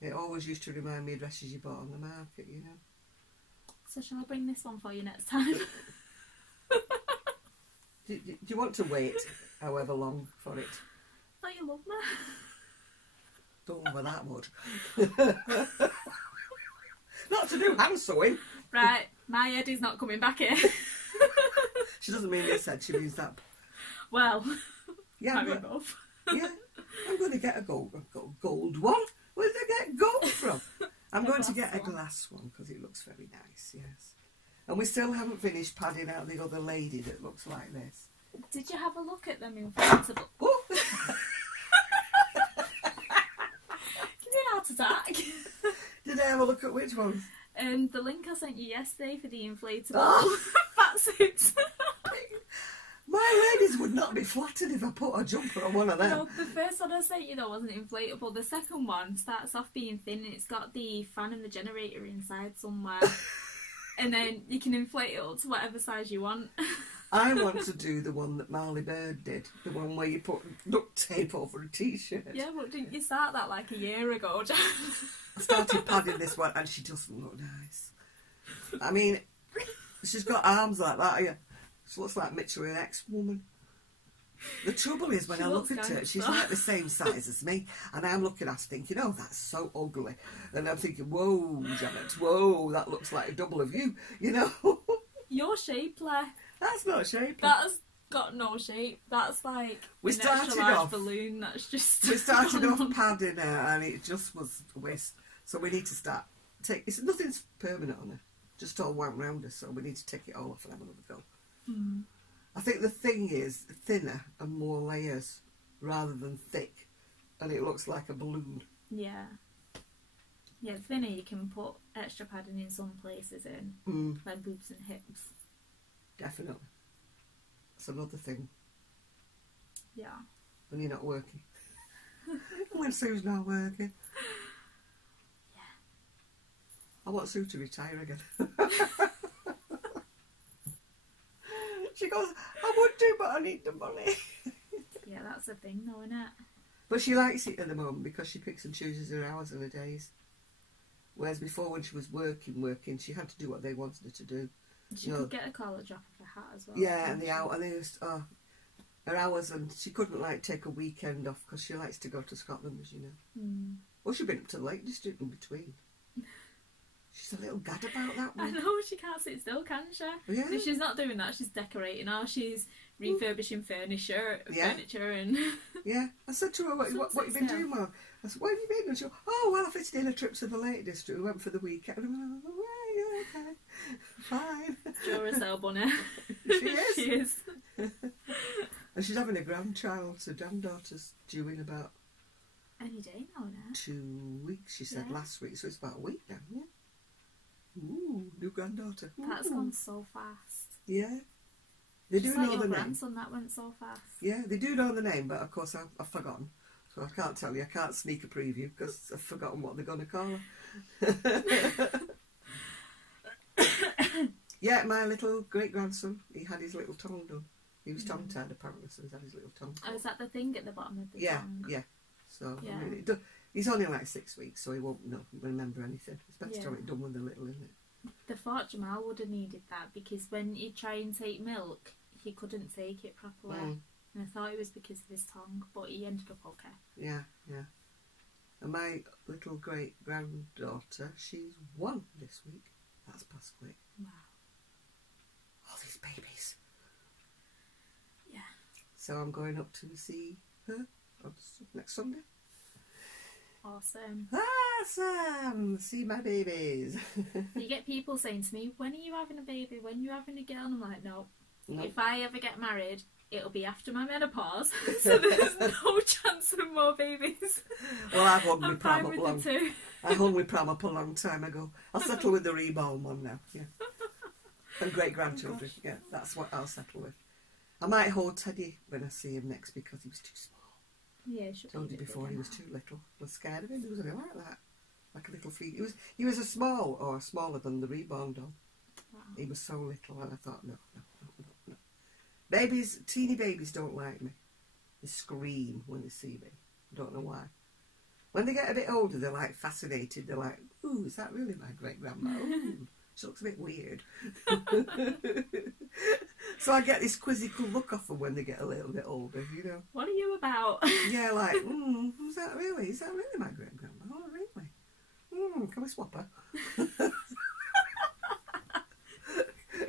It always used to remind me of dresses you bought on the market, you know. So shall I bring this one for you next time? Do you want to wait however long for it? Oh, you love me. Don't love her that much. Not to do hand sewing. Right, my Eddie's not coming back here. She doesn't mean this head, she means that. Well, yeah, yeah, I'm going to get a gold one. Where did I get gold from? I'm going to get a glass one because it looks very nice, yes. And we still haven't finished padding out the other lady that looks like this. Did you have a look at them inflatable? Oh. Give me a heart attack. Did I have a look at which ones? The link I sent you yesterday for the inflatable fat suits. My ladies would not be flattered if I put a jumper on one of them. No, the first one I sent you though wasn't inflatable. The second one starts off being thin and it's got the fan and the generator inside somewhere. And then you can inflate it up to whatever size you want. I want to do the one that Marley Bird did. The one where you put duct tape over a t-shirt. Yeah, but didn't you start that like a year ago, Jan? I started padding this one and she doesn't look nice. I mean, she's got arms like that. Yeah. She looks like Mitchell, an ex-woman. The trouble is when I look at her, she's like the same size as me, and I'm looking at her thinking, oh, that's so ugly. And I'm thinking, whoa, Janet, whoa, that looks like a double of you, you know? You're shapely. That's not shapely. That's got no shape. That's like we an started extra large off, balloon that's just... We started off padding her, and it just was a waste. So we need to start... Nothing's permanent on her, just all wound round her, so we need to take it all off and have another go. Mm. I think the thing is thinner and more layers rather than thick, and it looks like a balloon. Yeah. Yeah, thinner you can put extra padding in some places like boobs and hips. Definitely. That's another thing. Yeah. When you're not working. When Sue's not working. Yeah. I want Sue to retire again. She goes, I would do, but I need the money. Yeah, that's the thing though, isn't it? But she likes it at the moment because she picks and chooses her hours and her days. Whereas before when she was working, she had to do what they wanted her to do. She could get a collar drop of her hat as well. Yeah, and her hours, and she couldn't like take a weekend off because she likes to go to Scotland, as you know. Mm. Well, she's been up to the Lake District in between. She's a little gad about that one. I know, she can't sit still, can she? Yeah. If she's not doing that, she's decorating or she's refurbishing furniture and... Yeah. I said to her, what have you been doing, Mum? I said, where have you been? And she went, oh, well, I fitted in a trip to the Lake District. We went for the weekend. And I went, oh, yeah, okay. Fine. Duracell bunny. She is. She is. And she's having a grandchild, so granddaughter's due in about... Any day now, isn't it? 2 weeks, she said last week, so it's about a week now, yeah. Ooh, new granddaughter. Ooh. That's gone so fast. Yeah. They do know the name. Grandson, that went so fast. Yeah, they do know the name, but of course I've forgotten. So I can't tell you, I can't sneak a preview because I've forgotten what they're going to call her. Yeah, my little great-grandson, he had his little tongue done. He was tongue-tied apparently, so he's had his little tongue. Oh, is that the thing at the bottom of the tongue? Yeah. So, yeah. I mean, he's only like 6 weeks, so he won't remember anything. It's better to have it done when they're little, isn't it? The thought Jamal would have needed that because when he'd try and take milk, he couldn't take it properly. And I thought it was because of his tongue, but he ended up okay. Yeah. And my little great-granddaughter, she's 1 this week. That's past quick. Wow. All these babies. Yeah. So I'm going up to see her next Sunday. Awesome. Awesome! See my babies. You get people saying to me, when are you having a baby? When are you having a girl? And I'm like, no. No. If I ever get married, it'll be after my menopause. So there's no chance of more babies. Well, I've hung my I'm pram fine up with long. the two. I hung my pram up a long time ago. I'll settle with the reborn one now, yeah. And great-grandchildren, yeah, that's what I'll settle with. I might hold Teddy when I see him next because he was too small. Yeah, should Told you be before, bigger he was now. too little. I was scared of him. He was only like that, like a little feet. He was a small, or smaller than the reborn doll. Wow. He was so little, and I thought, no. Babies, teeny babies don't like me. They scream when they see me. I don't know why. When they get a bit older, they're like fascinated. They're like, ooh, is that really my great-grandma? Ooh, she looks a bit weird. So I get this quizzical look off them when they get a little bit older, you know. What are you about? Yeah, like, is that really my great-grandma? Oh, really? Can we swap her?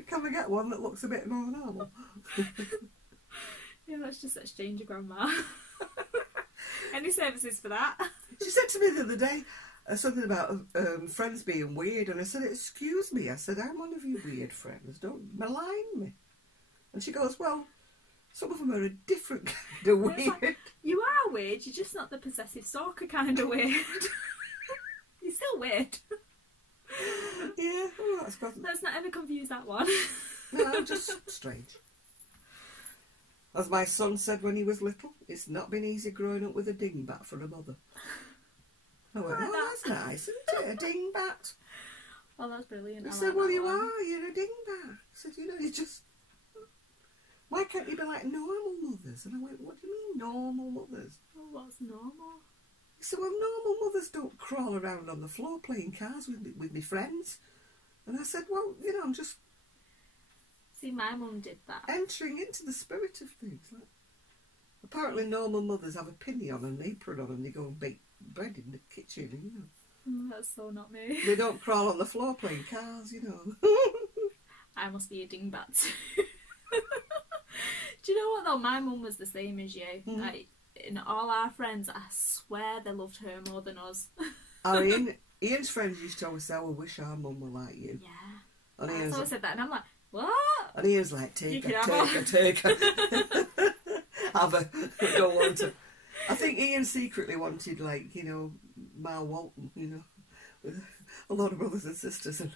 Can we get one that looks a bit more normal? Yeah, let's just exchange a grandma. Any services for that? She said to me the other day something about friends being weird, and I said, excuse me, I said, I'm one of your weird friends, don't malign me. And she goes, well, some of them are a different kind of weird. Like, you are weird, you're just not the possessive stalker kind of weird. You're still weird. Yeah, oh, that's got... Let's not ever confuse that one. No, I'm just strange. As my son said when he was little, it's not been easy growing up with a dingbat for a mother. I went, oh, that's nice, isn't it? A dingbat. Oh, that's brilliant. He I said, like well, that you one. are, you're a dingbat. He said, you know, you just... Why can't you be like normal mothers? And I went, what do you mean normal mothers? Oh, what's normal? He said, well, normal mothers don't crawl around on the floor playing cards with me friends. And I said, well, you know, I'm just See, my mum did that. entering into the spirit of things. Like, apparently normal mothers have a pinny on and an apron on and they go and bake bread in the kitchen, you know. That's so not me. They don't crawl on the floor playing cards, you know. I must be a dingbat too. Do you know what though? My mum was the same as you. Mm. Like, in all our friends, I swear they loved her more than us. Ian's friends used to always say, oh, I wish our mum were like you. Yeah. And I Ian's always said that, and I'm like, what? And he was like, take You her. Have her. Don't want her. I think Ian secretly wanted, like, you know, Mal Walton, you know, with a lot of brothers and sisters. And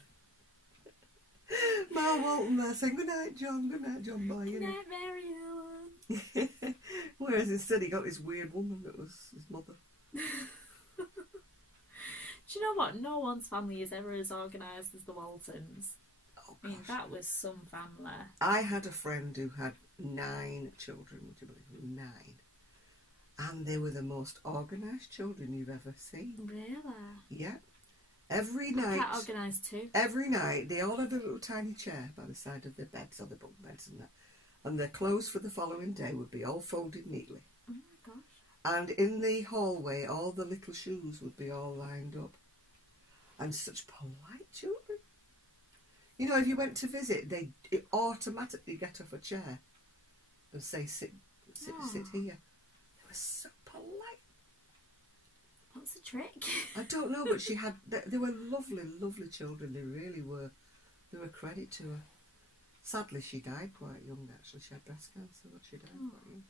Mal Walton there saying, good night, John, boy, you Good know. night, Mary Ellen. Whereas instead he got this weird woman that was his mother. Do you know what? No one's family is ever as organised as the Waltons. Oh, I mean, gosh. that was some family. I had a friend who had 9 children, would you believe? 9. And they were the most organised children you've ever seen. Really? Yeah. Every night. Quite organised too. Every night, they all had a little tiny chair by the side of their beds, or their bunk beds and that. And their clothes for the following day would be all folded neatly. Oh my gosh. And in the hallway, all the little shoes would be all lined up. And such polite children. You know, if you went to visit, they'd automatically get off a chair and say, sit here. They were so polite. What's the trick? I don't know, but they were lovely, lovely children. They really were. They were a credit to her. Sadly, she died quite young, actually. She had breast cancer, but she died quite young.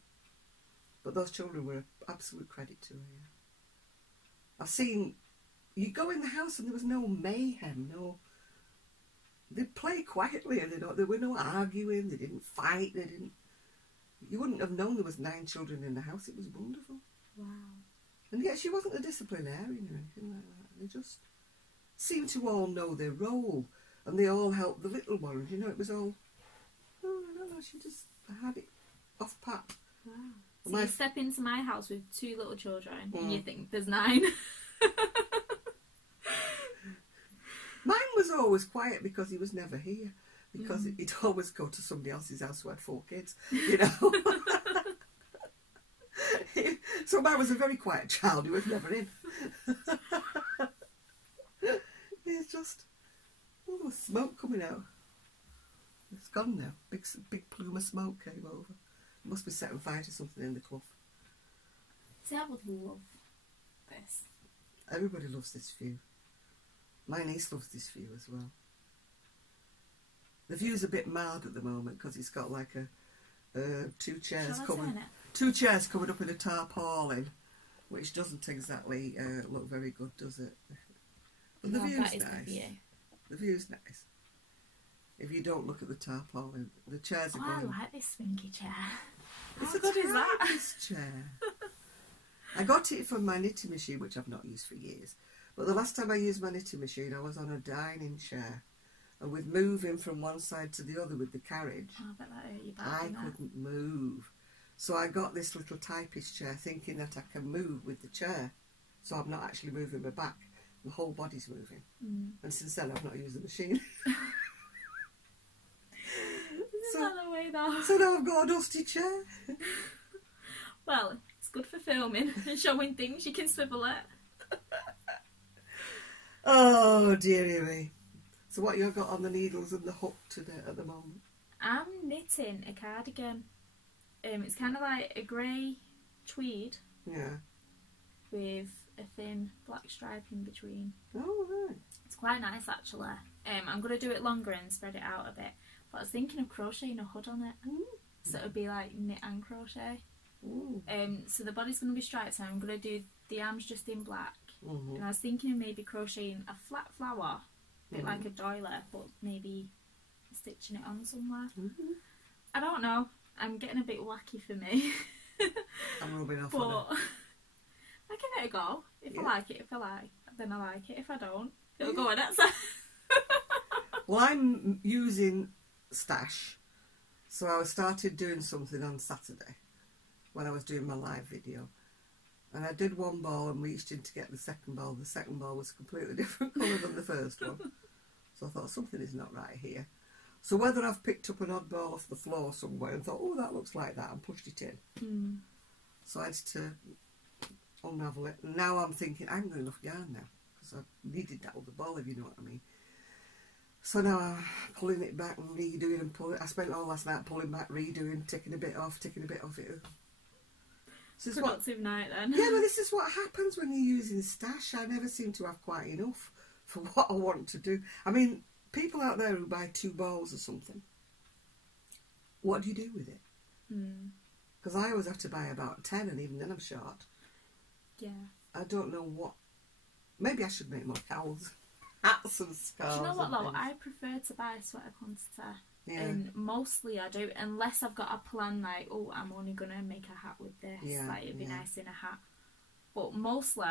But those children were an absolute credit to her, yeah. I've seen... You go in the house and there was no mayhem, no... They'd play quietly and there were no arguing, they didn't fight, they didn't... You wouldn't have known there was 9 children in the house. It was wonderful. Wow. And yet she wasn't a disciplinarian or anything like that. They just seemed to all know their role. And they all helped the little ones. You know, it was all... Oh, I don't know, she just had it off pat. Wow. So you step into my house with 2 little children and you think there's 9. Mine was always quiet because he was never here. Because he'd always go to somebody else's house who had 4 kids, you know. So mine was a very quiet child who was never in. It's just... Oh, smoke coming out. It's gone now. Big plume of smoke came over. It must be setting fire to something in the clough. See, I would love this. Everybody loves this view. My niece loves this view as well. The view's a bit mad at the moment because it's got like two chairs coming up in a tarpaulin, which doesn't exactly look very good, does it? But the view's nice. The view's nice. If you don't look at the tarpaulin, the chairs are going. I like this swingy chair. How good is that? This chair. I got it from my knitting machine, which I've not used for years. But the last time I used my knitting machine, I was on a dining chair. And with moving from one side to the other with the carriage, I bet that hurt your back, I couldn't move. So I got this little typist chair thinking that I can move with the chair. So I'm not actually moving my back. My whole body's moving. And since then I've not used the machine. So now I've got a dusty chair. Well, it's good for filming and showing things. You can swivel it. Oh, dearie me. So what you got on the needles and the hook today at the moment? I'm knitting a cardigan. It's kind of like a grey tweed. Yeah. With a thin black stripe in between. Oh, right. It's quite nice actually. I'm going to do it longer and spread it out a bit. But I was thinking of crocheting a hood on it. So it would be like knit and crochet. So the body's going to be striped, so I'm going to do the arms just in black. And I was thinking of maybe crocheting a flat flower, a bit like a doily, but maybe stitching it on somewhere. I don't know. I'm getting a bit wacky for me. I'm rubbing off but on it. I give it a go. If I like it, then I like it. If I don't, it'll go on outside. Well, I'm using stash, so I started doing something on Saturday when I was doing my live video, and I did one ball and reached in to get the second ball. The second ball was a completely different colour than the first one, so I thought something is not right here. So whether I've picked up an odd ball off the floor somewhere and thought, oh, that looks like that, and pushed it in. So I had to unravel it, and now I'm thinking I haven't got enough yarn now because I needed that other ball, if you know what I mean. So now I'm pulling it back and redoing and pulling. I spent all last night pulling back, redoing, taking a bit off it. So productive night then. Yeah, but this is what happens when you're using stash. I never seem to have quite enough for what I want to do. I mean, people out there who buy 2 balls or something, what do you do with it? Because I always have to buy about 10, and even then I'm short. Yeah. I don't know what. Maybe I should make more cowls. Hats and scarves. Do you know what though? I prefer to buy a sweater quantity. Yeah. And mostly I do, unless I've got a plan like, oh, I'm only going to make a hat with this. Yeah, like, it'd be nice in a hat. But mostly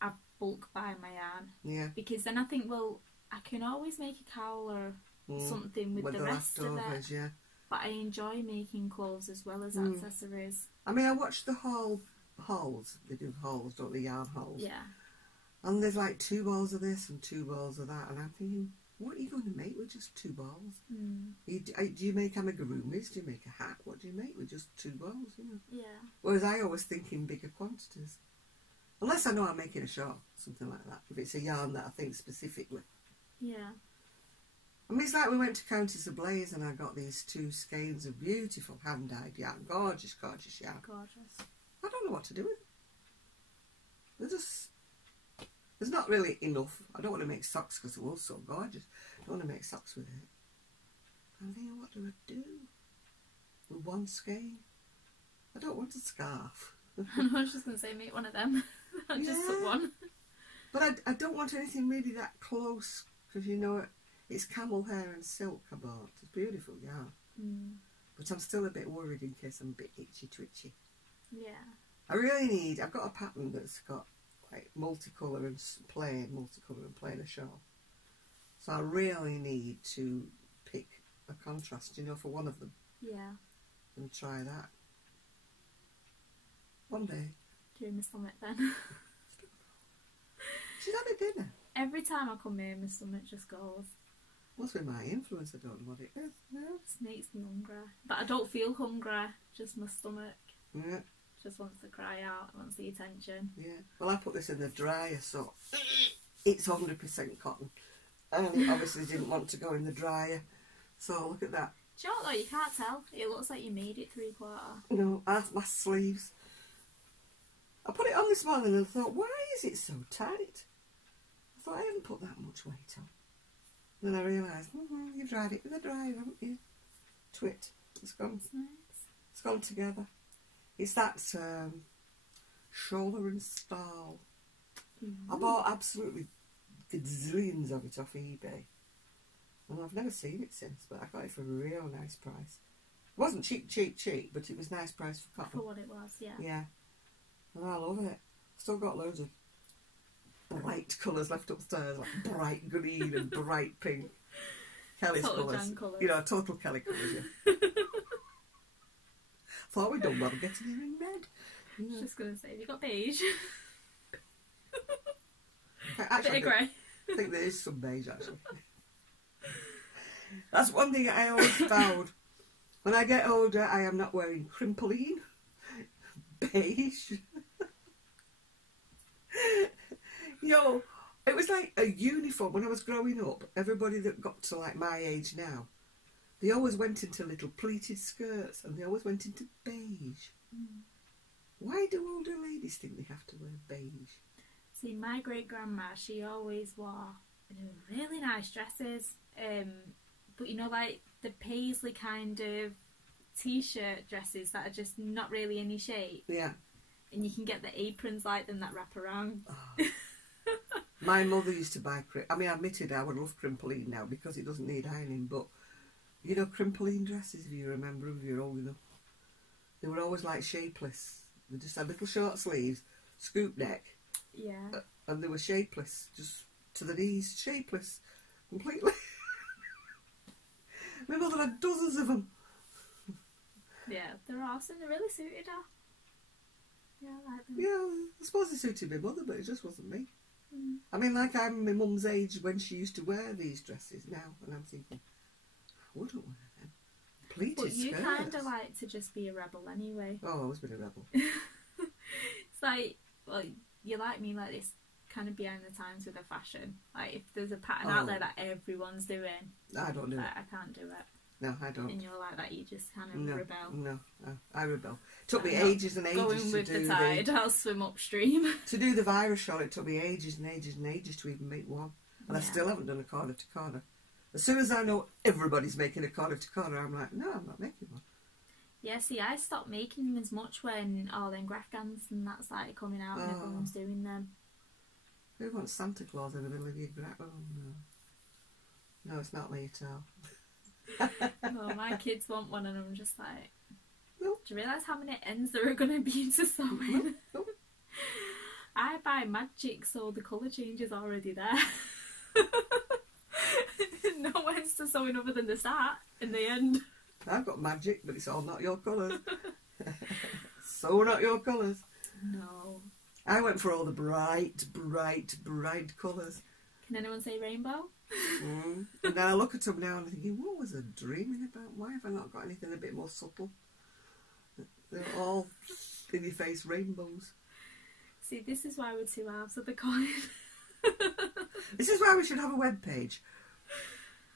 I bulk buy my yarn. Yeah. Because then I think, well, I can always make a cowl or something with the rest of it. Yeah. But I enjoy making clothes as well as accessories. I mean, I watched the hauls. They do hauls, don't they? Yarn hauls. Yeah. And there's like 2 balls of this and 2 balls of that, and I'm thinking, what are you going to make with just 2 balls? Do you make amigurumis? Do you make a hat? What do you make with just 2 balls? You know? Yeah. Whereas I always think in bigger quantities, unless I know I'm making a shawl, something like that. If it's a yarn that I think specifically. Yeah. I mean, it's like we went to Counties Ablaze and I got these 2 skeins of beautiful hand-dyed yarn, gorgeous, gorgeous yarn. Gorgeous. I don't know what to do with them. They're just. There's not really enough. I don't want to make socks because they're all so gorgeous. I don't want to make socks with it. I'm thinking, what do I do with 1 skein? I don't want a scarf. I was just going to say, make one of them. Just put one. But I don't want anything really that close because, you know, it's camel hair and silk I bought. It's beautiful yarn. But I'm still a bit worried in case I'm a bit itchy twitchy. Yeah. I really need. I've got a pattern that's got like multicolour and plain, a shawl. So I really need to pick a contrast, you know, for one of them. Yeah. And try that. One day. Doing my stomach then. She's had a dinner. Every time I come here, my stomach just goes. Must be my influence, I don't know what it is. No, it just makes me hungry. But I don't feel hungry, just my stomach. Yeah. Just wants to cry out, wants the attention. Yeah. Well, I put this in the dryer, so it's 100% cotton. And obviously didn't want to go in the dryer. So look at that. Do you know what though? You can't tell. It looks like you made it 3/4. No, that's my sleeves. I put it on this morning and thought, why is it so tight? I thought, I haven't put that much weight on. Then I realised, you've dried it with a dryer, haven't you? Twit. It's gone. That's nice. It's gone together. It's that shoulder and style. I bought absolutely gazillions of it off eBay. And I've never seen it since, but I got it for a real nice price. It wasn't cheap, but it was nice price for cotton. For what it was, yeah. Yeah. And I love it. Still got loads of bright colours left upstairs, like bright green and bright pink. Kelly's colours. You know, total Kelly colours, yeah. Thought we'd done well getting her in bed. I was just going to say, have you got beige? Actually, bit of grey. I think there is some beige, actually. That's one thing I always found. When I get older, I am not wearing crimpline, beige. Yo, it was like a uniform when I was growing up. Everybody that got to like my age now, they always went into little pleated skirts and they always went into beige. Why do older ladies think they have to wear beige? See, my great-grandma, she always wore really nice dresses. But you know, like the paisley kind of t-shirt dresses that are just not really any shape. Yeah. And you can get the aprons like them that wrap around. Oh. My mother used to buy I mean, admitted I would love crimpline now because it doesn't need ironing, but you know crimpline dresses, if you remember them, if you're old enough, they were always like shapeless. They just had little short sleeves, scoop neck. Yeah. And they were shapeless, just to the knees, shapeless, completely. My mother had dozens of them. Yeah, they're awesome. They really suited her. Yeah, I like them. Yeah, I suppose they suited my mother, but it just wasn't me. I mean, like I'm my mum's age when she used to wear these dresses now, and I'm thinking, I wouldn't wear them. Pleated But you skirts. kind of like to just be a rebel anyway. Oh, I've always been a rebel. It's like, well, you like me like this, kind of behind the times with the fashion. Like if there's a pattern out there that everyone's doing, I don't do it. I can't do it. No, I don't. And you're like that, you just kind of rebel. No, I rebel. It took me ages and ages going to with do the tide. I'll swim upstream. To do the virus shawl, it took me ages and ages and ages to even make one, and I still haven't done a corner to corner. As soon as I know everybody's making a corner to corner, I'm like, no, I'm not making one. Yeah, see, I stopped making them as much when all them Grafgans and that started coming out and everyone's doing them. Who wants Santa Claus in the middle of your Oh, no. No, it's not me at all. Well, my kids want one and I'm just like, no. Do you realise how many ends there are going to be to sew in? No. I buy magic, so the colour change is already there. No ends to sew in other than the start in the end. I've got magic, but it's all not your colours. So not your colours. No. I went for all the bright colours. Can anyone say rainbow? And then I look at them now and I'm thinking, what was I dreaming about? Why have I not got anything a bit more subtle? They're all in your face rainbows. See, this is why we're two halves of the coin. This is why we should have a web page.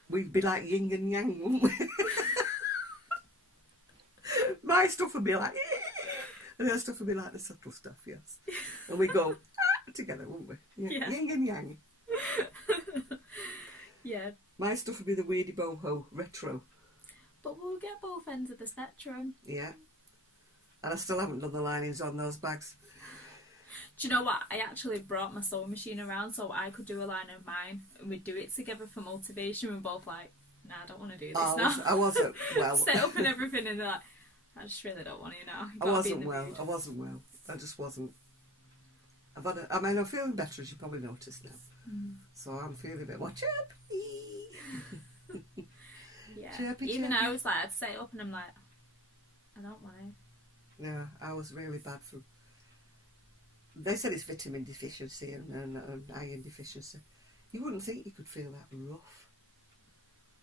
We'd be like yin and yang, wouldn't we? My stuff would be like, and her stuff would be like the subtle stuff, yes. And we go together, wouldn't we? Yeah. Yin and yang. Yeah. My stuff would be the weirdy boho retro. But we'll get both ends of the spectrum. Yeah. And I still haven't done the linings on those bags. Do you know what? I actually brought my sewing machine around so I could do a line of mine and we'd do it together for motivation. We're both like, nah, I don't want to do this now. I wasn't well. Set up and everything and they're like, I just really don't want to now. I wasn't well. I just wasn't. I'm feeling better, as you probably noticed now. So I'm feeling a bit more chirpy. Yeah. Chirpy. Even I was like, I'd set it up and I'm like, I don't want to. Yeah, I was really bad for. They said it's vitamin deficiency and iron deficiency. You wouldn't think you could feel that rough.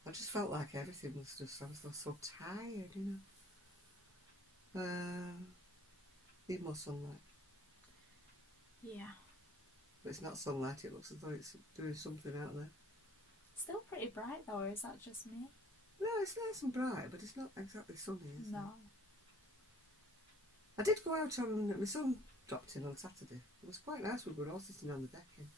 I just felt like everything was just. I was so tired, you know. Need more sunlight. Yeah. But it's not sunlight, it looks as though it's doing something out there. Still pretty bright though, or is that just me? No, it's nice and bright, but it's not exactly sunny, is it? No. I did go out on, my son dropped in on Saturday. It was quite nice. We were all sitting on the decking.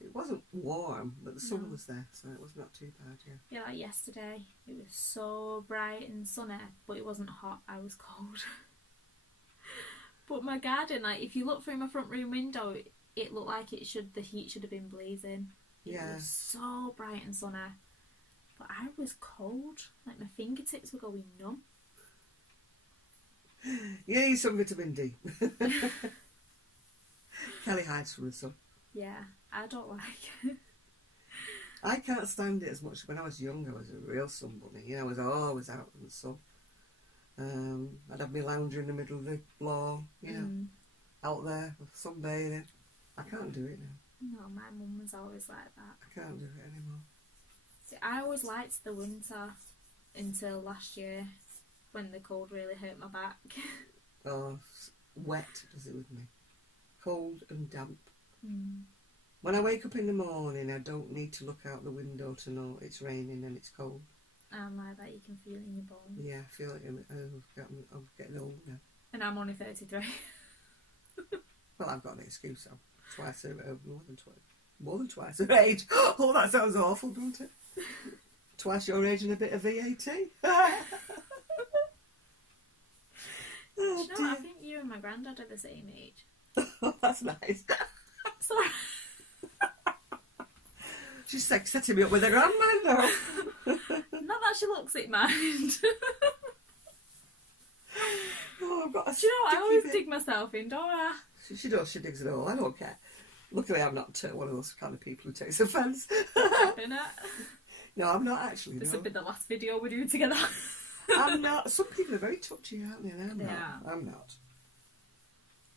It wasn't warm, but the sun was there, so it was not too bad, yeah. Yeah, like yesterday, it was so bright and sunny, but it wasn't hot, I was cold. But my garden, like, if you look through my front room window, it looked like the heat should have been blazing. It was so bright and sunny. But I was cold, like my fingertips were going numb. You need some vitamin D. Kelly hides from the sun. Yeah, I don't like it. I can't stand it as much. When I was young, I was a real sun bunny. You know, I was always out in the sun. I'd have my lounger in the middle of the floor, you know, out there, sunbathing. I can't do it now. No, my mum was always like that. I can't do it anymore. See, I always liked the winter until last year when the cold really hurt my back. Oh, wet does it with me. Cold and damp. Mm. When I wake up in the morning, I don't need to look out the window to know it's raining and it's cold. And like that, you can feel it in your bones. Yeah, I feel it. I'm getting old now. And I'm only 33. Well, I've got an excuse. I'm twice over, more than twice her age. Oh, that sounds awful, doesn't it? Twice your age and a bit of VAT. Do you know what? I think you and my granddad are the same age. Oh, that's nice. Sorry. She's like setting me up with a grandma now. Not that she looks it, mind. Oh, I've got a Do you know what? I always bit. dig myself in, don't I? She does. She digs it all. I don't care. Luckily, I'm not one of those kind of people who takes offence. Innit? No, I'm not actually. This No. will be the last video we do together. I'm not. Some people are very touchy, aren't they? And I'm not.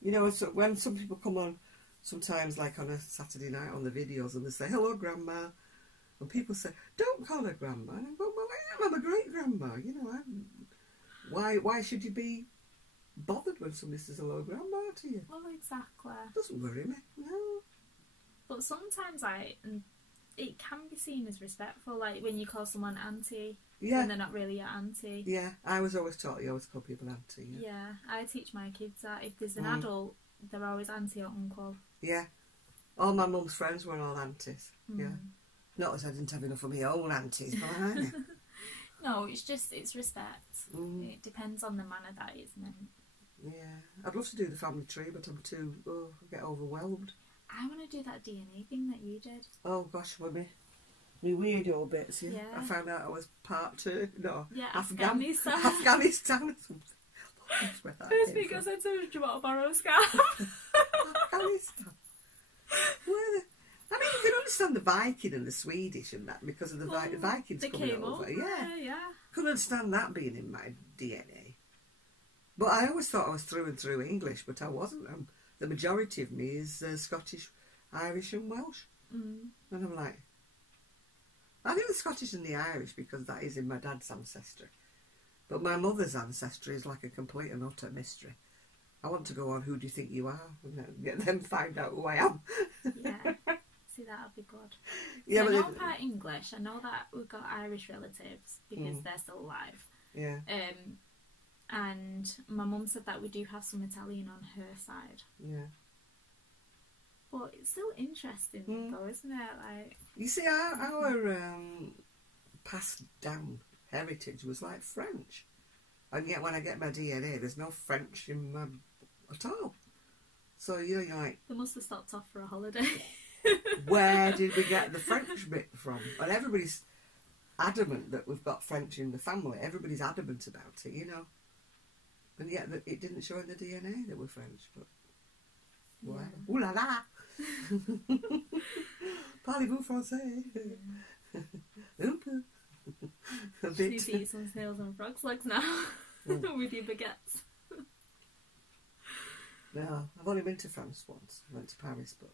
You know, so when some people come on, sometimes like on a Saturday night on the videos, and they say, "Hello, Grandma," and people say, "Don't call her Grandma." And I go, "Well, I am. I'm a great grandma. You know, why should you be bothered when somebody says hello, Grandma to you?" Well, exactly. Doesn't worry me. No. But sometimes, it can be seen as respectful, like when you call someone auntie, and they're not really your auntie. Yeah, I was always taught you always call people auntie. Yeah, I teach my kids that if there's an adult, they're always auntie or uncle. Yeah. All my mum's friends were all aunties. Yeah. Not that I didn't have enough of my own aunties, but I know. No, it's respect. It depends on the manner that it's meant. Yeah. I'd love to do the family tree, but I'm too... I get overwhelmed. I want to do that DNA thing that you did. Oh, gosh, with me weird old bits, yeah. Yeah. I found out I was part two. No. Yeah, Afghanistan. Afghanistan or something. First thing I said to him, do you want to borrow a scarf? Afghanistan. I mean, you can understand the Viking and the Swedish and that because of the Vikings they coming came over. Yeah. Couldn't understand that being in my DNA. But I always thought I was through and through English, but I wasn't. The majority of me is Scottish, Irish and Welsh. And I'm like, I think the Scottish and the Irish because that is in my dad's ancestry. But my mother's ancestry is like a complete and utter mystery. I want to go on Who Do You Think You Are? And get them find out who I am. Yeah. See, that'd be good. Yeah, So but I know I'm part English. I know that we've got Irish relatives because they're still alive. Yeah. And my mum said that we do have some Italian on her side. Yeah. But it's still interesting though, isn't it? Like, you see, our passed down heritage was like French. And yet when I get my DNA, there's no French in my at all. So you're like... They must have stopped off for a holiday. Where did we get the French bit from? And everybody's adamant that we've got French in the family. Everybody's adamant about it, you know. And yet it didn't show in the DNA that we're French. But whatever. Yeah. Ooh la la! Parlez-vous français? Un peu. A bit. You need to eat some snails and frog's legs now with your baguettes. No, I've only been to France once. I went to Paris, but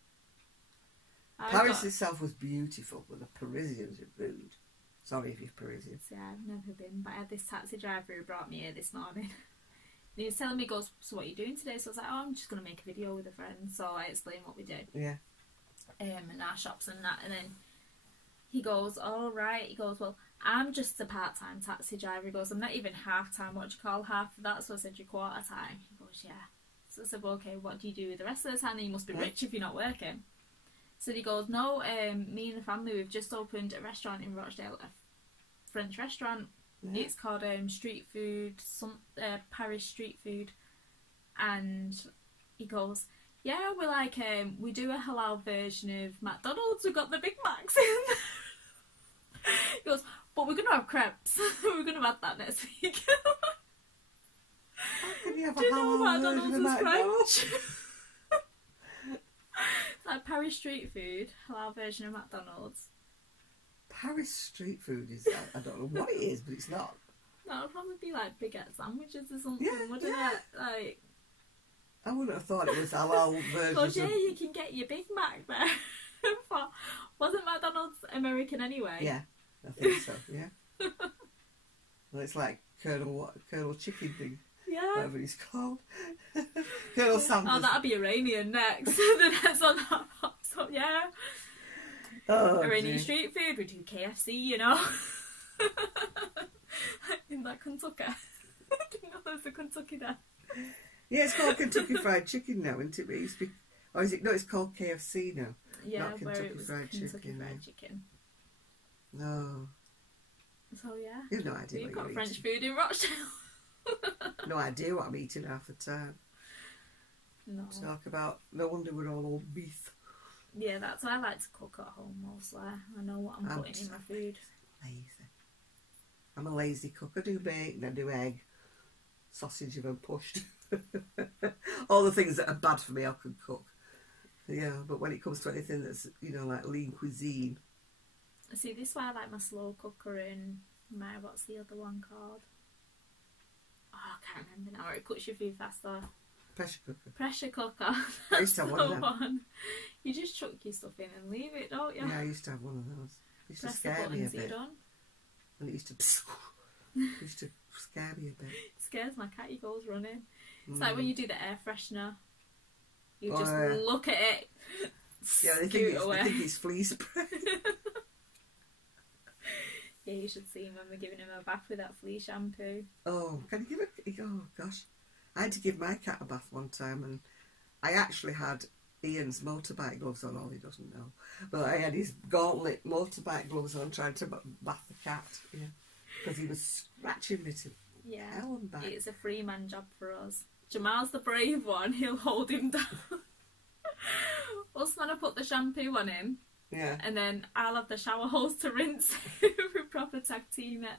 Paris itself was beautiful, but the Parisians are rude. Sorry if you're Parisian. Yeah, I've never been, but I had this taxi driver who brought me here this morning. He was telling me, goes, so what are you doing today? So I was like, I'm just going to make a video with a friend. So I explained what we did. Yeah. And our shops and that. And then he goes, all right. He goes, well, I'm just a part-time taxi driver. He goes, I'm not even half-time. What do you call half of that? So I said, you're quarter-time. He goes, yeah. So I said, well, okay, what do you do with the rest of the time? You must be rich if you're not working. So he goes, no, me and the family, we've just opened a restaurant in Rochdale, a French restaurant. Yeah. It's called Street Food, Paris Street Food. And he goes, yeah, we're like, we do a halal version of McDonald's. We've got the Big Macs in there. He goes, but we're going to have crepes. We're going to have that next week. How can you have do you know McDonald's is French? It's like Paris Street Food, halal version of McDonald's. Paris Street Food is, I don't know what it is, but it's not. That would probably be like baguette sandwiches or something, wouldn't it? Like, I wouldn't have thought it was halal version. But yeah, you can get your Big Mac there. Wasn't McDonald's American anyway? Yeah, I think so, yeah. Well, it's like Colonel Chicken thing. Yeah. Whatever he's called. Colonel Sanders. Oh, that'll be Iranian next. The next one that pops up, yeah. Oh, Iranian street food, we do KFC, you know. In that Kentucky. I didn't know there was a Kentucky there. Yeah, it's called Kentucky Fried Chicken now, isn't it? But it used to be, or is it? No, it's called KFC now. Yeah, not Kentucky where it was Fried Kentucky Chicken. Fried Chicken. No. So yeah. You've no idea. We've got French food in Rochdale. No idea what I'm eating half the time. No. Talk about, no wonder we're all old beef. Yeah, that's why I like to cook at home mostly. I know what I'm putting in my food. Lazy. I'm a lazy cook. I do bacon, I do egg, sausage if I'm pushed. All the things that are bad for me I can cook. Yeah, but when it comes to anything that's, you know, like lean cuisine. See, this is why I like my slow cooker and my, what's the other one called? Oh, I can't remember now. It cooks your food faster. Pressure cooker. Pressure cooker. I used to have one of them. You just chuck your stuff in and leave it, don't you? Yeah, I used to have one of those. It used Press to scare me a bit. Done. And it used to scare me a bit. It scares my cat, he goes running. It's like when you do the air freshener. You just look at it. Yeah, they think it's flea spray. Yeah, you should see him when we're giving him a bath with that flea shampoo. Oh, can you give it? Oh gosh, I had to give my cat a bath one time, and I actually had Ian's motorbike gloves on. All he doesn't know, but I had his gauntlet motorbike gloves on, trying to bath the cat. Yeah, because he was scratching me to hell and back. It's a free man job for us. Jamal's the brave one. He'll hold him down. Us man will put the shampoo on him. Yeah. And then I'll have the shower hose to rinse. We proper tag team it.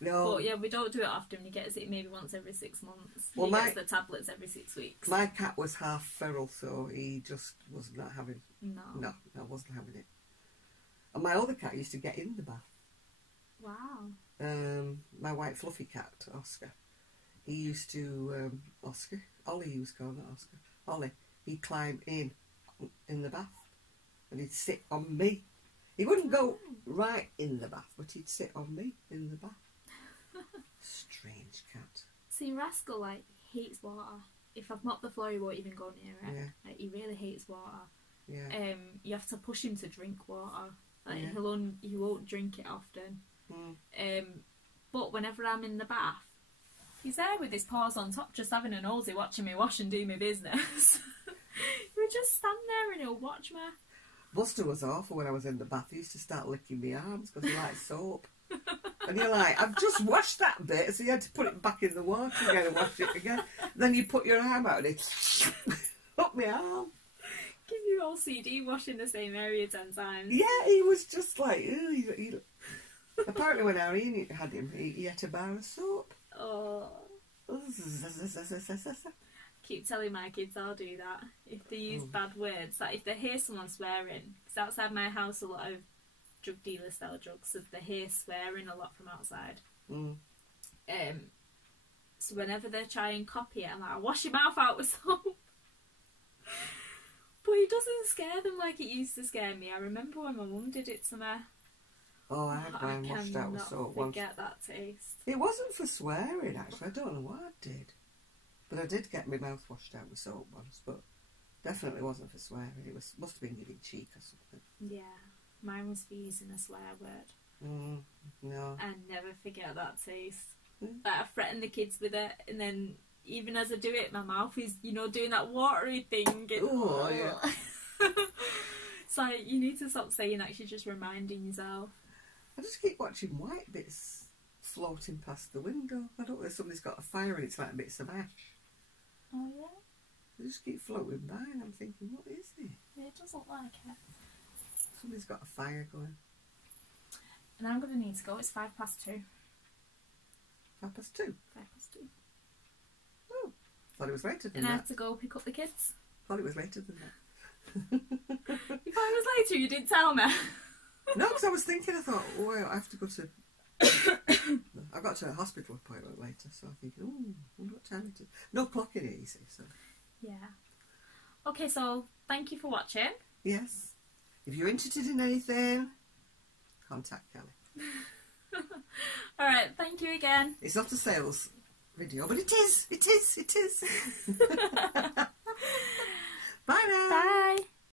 No. But yeah, we don't do it often. He gets it maybe once every 6 months. Well, he gets the tablets every 6 weeks. My cat was half feral, so he just was not having. No, I wasn't having it. And my other cat used to get in the bath. Wow. My white fluffy cat, Oscar. He used to Ollie. He was called, not Oscar. Ollie. He'd climb in the bath. And he'd sit on me. He wouldn't go right in the bath, but he'd sit on me in the bath. Strange cat. See, Rascal, like, hates water. If I've mopped the floor, he won't even go near it. Yeah. Like, he really hates water. Yeah. You have to push him to drink water. Like, he won't drink it often. But whenever I'm in the bath, he's there with his paws on top, just having a nosy, watching me wash and do my business. He would just stand there and he'll watch me. Buster was awful when I was in the bath. He used to start licking my arms because he liked soap. And you're like, I've just washed that bit, so you had to put it back in the water again and wash it again. Then you put your arm out and it up my arm. Give you OCD washing the same area 10 times. Yeah, he was just like, ew, apparently when Irene had him, he had a bar of soap. Oh. Keep telling my kids I'll do that. If they use bad words, like if they hear someone swearing, because outside my house a lot of drug dealer style drugs, so they hear swearing a lot from outside. So whenever they try and copy it, I'm like, wash your mouth out with soap. But it doesn't scare them like it used to scare me. I remember when my mum did it to me. Oh, I had mine washed out with soap once. I cannot forget that taste. It wasn't for swearing, actually. I don't know what I did. But I did get my mouth washed out with soap once, but definitely wasn't for swearing. It must have been giving cheek or something. Yeah, mine was for using a swear word. No. I never forget that taste. Like, I threaten the kids with it, and then even as I do it, my mouth is, you know, doing that watery thing. Oh, yeah. So you need to stop saying that. You're just reminding yourself. I just keep watching white bits floating past the window. I don't know if somebody's got a fire and it's like bits of ash. Oh, yeah? They just keep floating by and I'm thinking, what is it? Yeah, it doesn't like it. Somebody's got a fire going. And I'm going to need to go. It's 2:05. 2:05. 2:05. Oh, thought it was later than And I that. have to go pick up the kids. Thought it was later than that. You thought it was later? You didn't tell me. No, because I was thinking, I thought, oh, I have to go to... I've got a hospital appointment later, so I'm thinking, oh, I wonder what time it is. No clocking it, you see, so... Yeah. Okay, so thank you for watching. Yes. If you're interested in anything, contact Kelly. Alright, thank you again. It's not a sales video, but it is. It is. It is. Bye now. Bye.